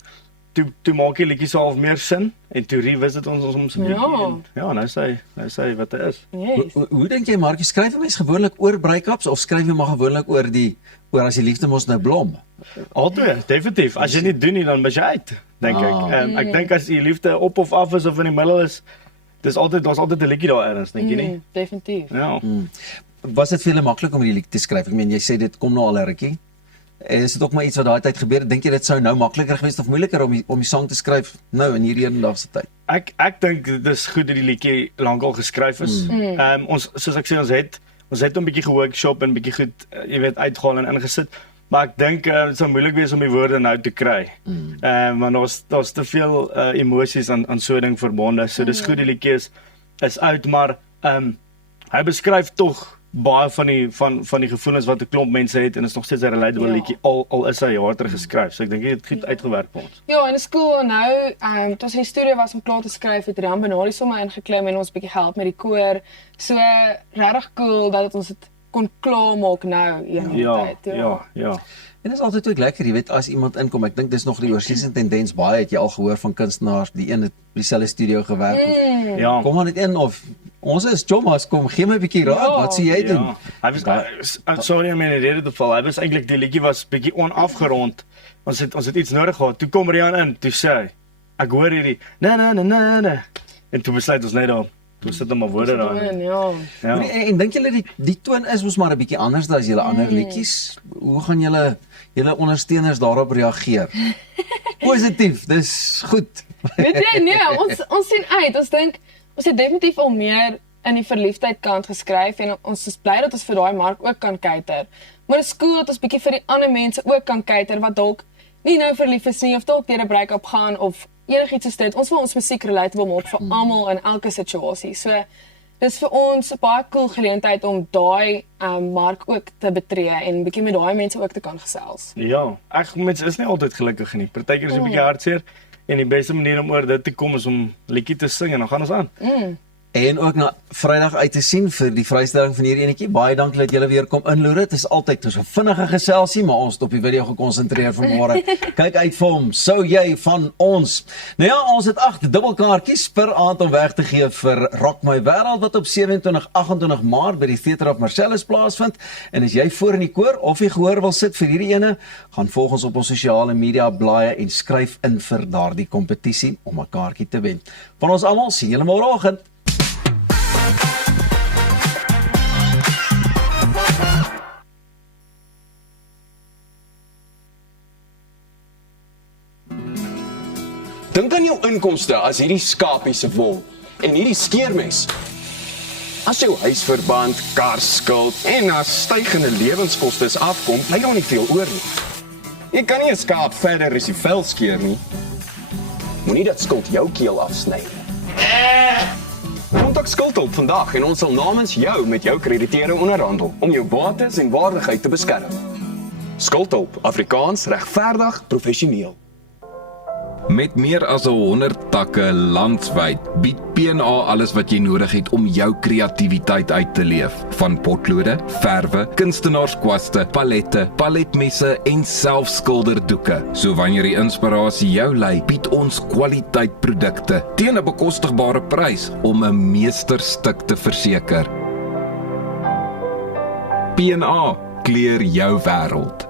toe maak die liedjie so half meer sin en toe revisit ons om so 'n bietjie. En, ja, nou sê wat hy is. Yes. Hoe dink jy, Markie, skryf 'n mens gewoonlik oor breakups of skryf jy maar gewoonlik oor as die liefde mos nou blom? Albei, definitief. As jy nie doen nie, dan bes jy uit, dink ek. Ek dink as die liefde op of af is of in die middel is, daar's altyd 'n liedjie daar ergens, dink jy nie? Definitief. Ja. Was dit vir julle maklik om hierdie liedjie te skryf? Ek meen, jy sê dit kom nou al 'n rukkie. Is dit ook maar iets wat daai tyd gebeur het? Dink jy dit sou nou makliker gewees het of moeiliker om die sang te skryf nou in hierdie hedendaagse tyd? Ek dink dit is goed dat die liedjie lankal geskryf is. Ons, soos ek sê, ons het 'n bietjie geworkshop en bietjie goed, jy weet, uitgehaal en ingesit. Maar ek dink dit sou moeilik wees om die woorde nou te kry. Want daar's te veel emosies aan so 'n ding verbonde. So dis goed die liedjie is uit, maar hy beskryf tog baie van die gevoelens wat 'n klomp mense het en is nog steeds 'n relatable liedjie al is hy jare terug geskryf. So ek dink dit het goed uitgewerk vir ons. Ja, en is cool nou, toe ons in die studio was om klaar te skryf, het Rian Benali sommer ingeklim en ons bietjie help met die koor. So regtig cool dat ons dit kon klaar maak nou Ja. En dit is altyd ook lekker, jy weet, as iemand inkom, ek dink dis nog die oorseese tendens baie, het jy al gehoor van kunstenaars, die een het by dieselfde studio gewerk, of, Ja. kom maar net in, of, ons is chommas, kom, gee my 'n bietjie raad, wat sê jy doen? Hy was sorry om in die rede te val. Hy was eintlik die liedjie was bietjie onafgerond. Ons het iets nodig gehad. Toe kom Rian in, toe sê hy, ek hoor hierdie na. En toe besluit ons net op. Toe sit hom maar woorde daar. Ja. En dink julle die toon is mos maar 'n bietjie anders as julle ander liedjies? Hoe gaan julle ondersteuners daarop reageer? Positief, dis goed. Weet jy, nee, ons sien uit. Ons dink ons het definitief al meer in die verliefdheid kant geskryf en ons is bly dat ons vir daai mark ook kan cater. Maar dit is cool dat ons bietjie vir die ander mense ook kan cater wat dalk nie nou verlief is nie of dalk deur 'n break-up gaan of enigiets soos dit. Ons wil ons musiek relatable maak vir almal in elke situasie. So dis vir ons 'n baie cool geleentheid om daai mark ook te betree en bietjie met daai mense ook te kan gesels. Ja, mense is nie altyd gelukkig nie. Partykeer is 'n bietjie hartseer en die beste manier om oor dit te kom is om liedjie te sing en dan gaan ons aan. En ook na Vrydag uit te sien vir die vrystelling van hierdie enetjie. Baie dankie dat julle weer kom inloer. Dit is altyd so 'n vinnige geselsie, maar ons het op die video gekonsentreer vanmôre. Kyk uit vir hom. Sou jy van ons. Nou ja, ons het 8 dubbelkaartjies per aand om weg te gee vir Rock My Wêreld wat op 27-28 Maart by die Theater of Marcellus plaasvind. En as jy voor in die koor of die gehoor wil sit vir hierdie ene, gaan volg ons op ons sosiale media blaaie en skryf in vir daardie kompetisie om 'n kaartjie te wen. Van ons almal sien julle môreoggend. Dink aan jou inkomste as hierdie skapie se wol en hierdie skeermes. As jou huisverband, karskuld en as stygende lewenskoste afkom, bly daar nie veel oor nie. Jy kan nie 'n skaap verder as die vel skeer nie. Moenie dat skuld jou keel afsny nie. Kontak Skuldhulp vandag en ons sal namens jou met jou krediteure onderhandel om jou bates en waardigheid te beskerm. Skuldhulp, Afrikaans, regverdig, professioneel. Met meer as 100 takke landwyd bied PNA alles wat jy nodig het om jou kreatiwiteit uit te leef. Van potlode, verwe, kunstenaarskwaste, palette, paletmesse en selfskilderdoeke. So wanneer die inspirasie jou lei, bied ons kwaliteitprodukte teen 'n bekostigbare prys om 'n meesterstuk te verseker. PNA kleur jou wêreld.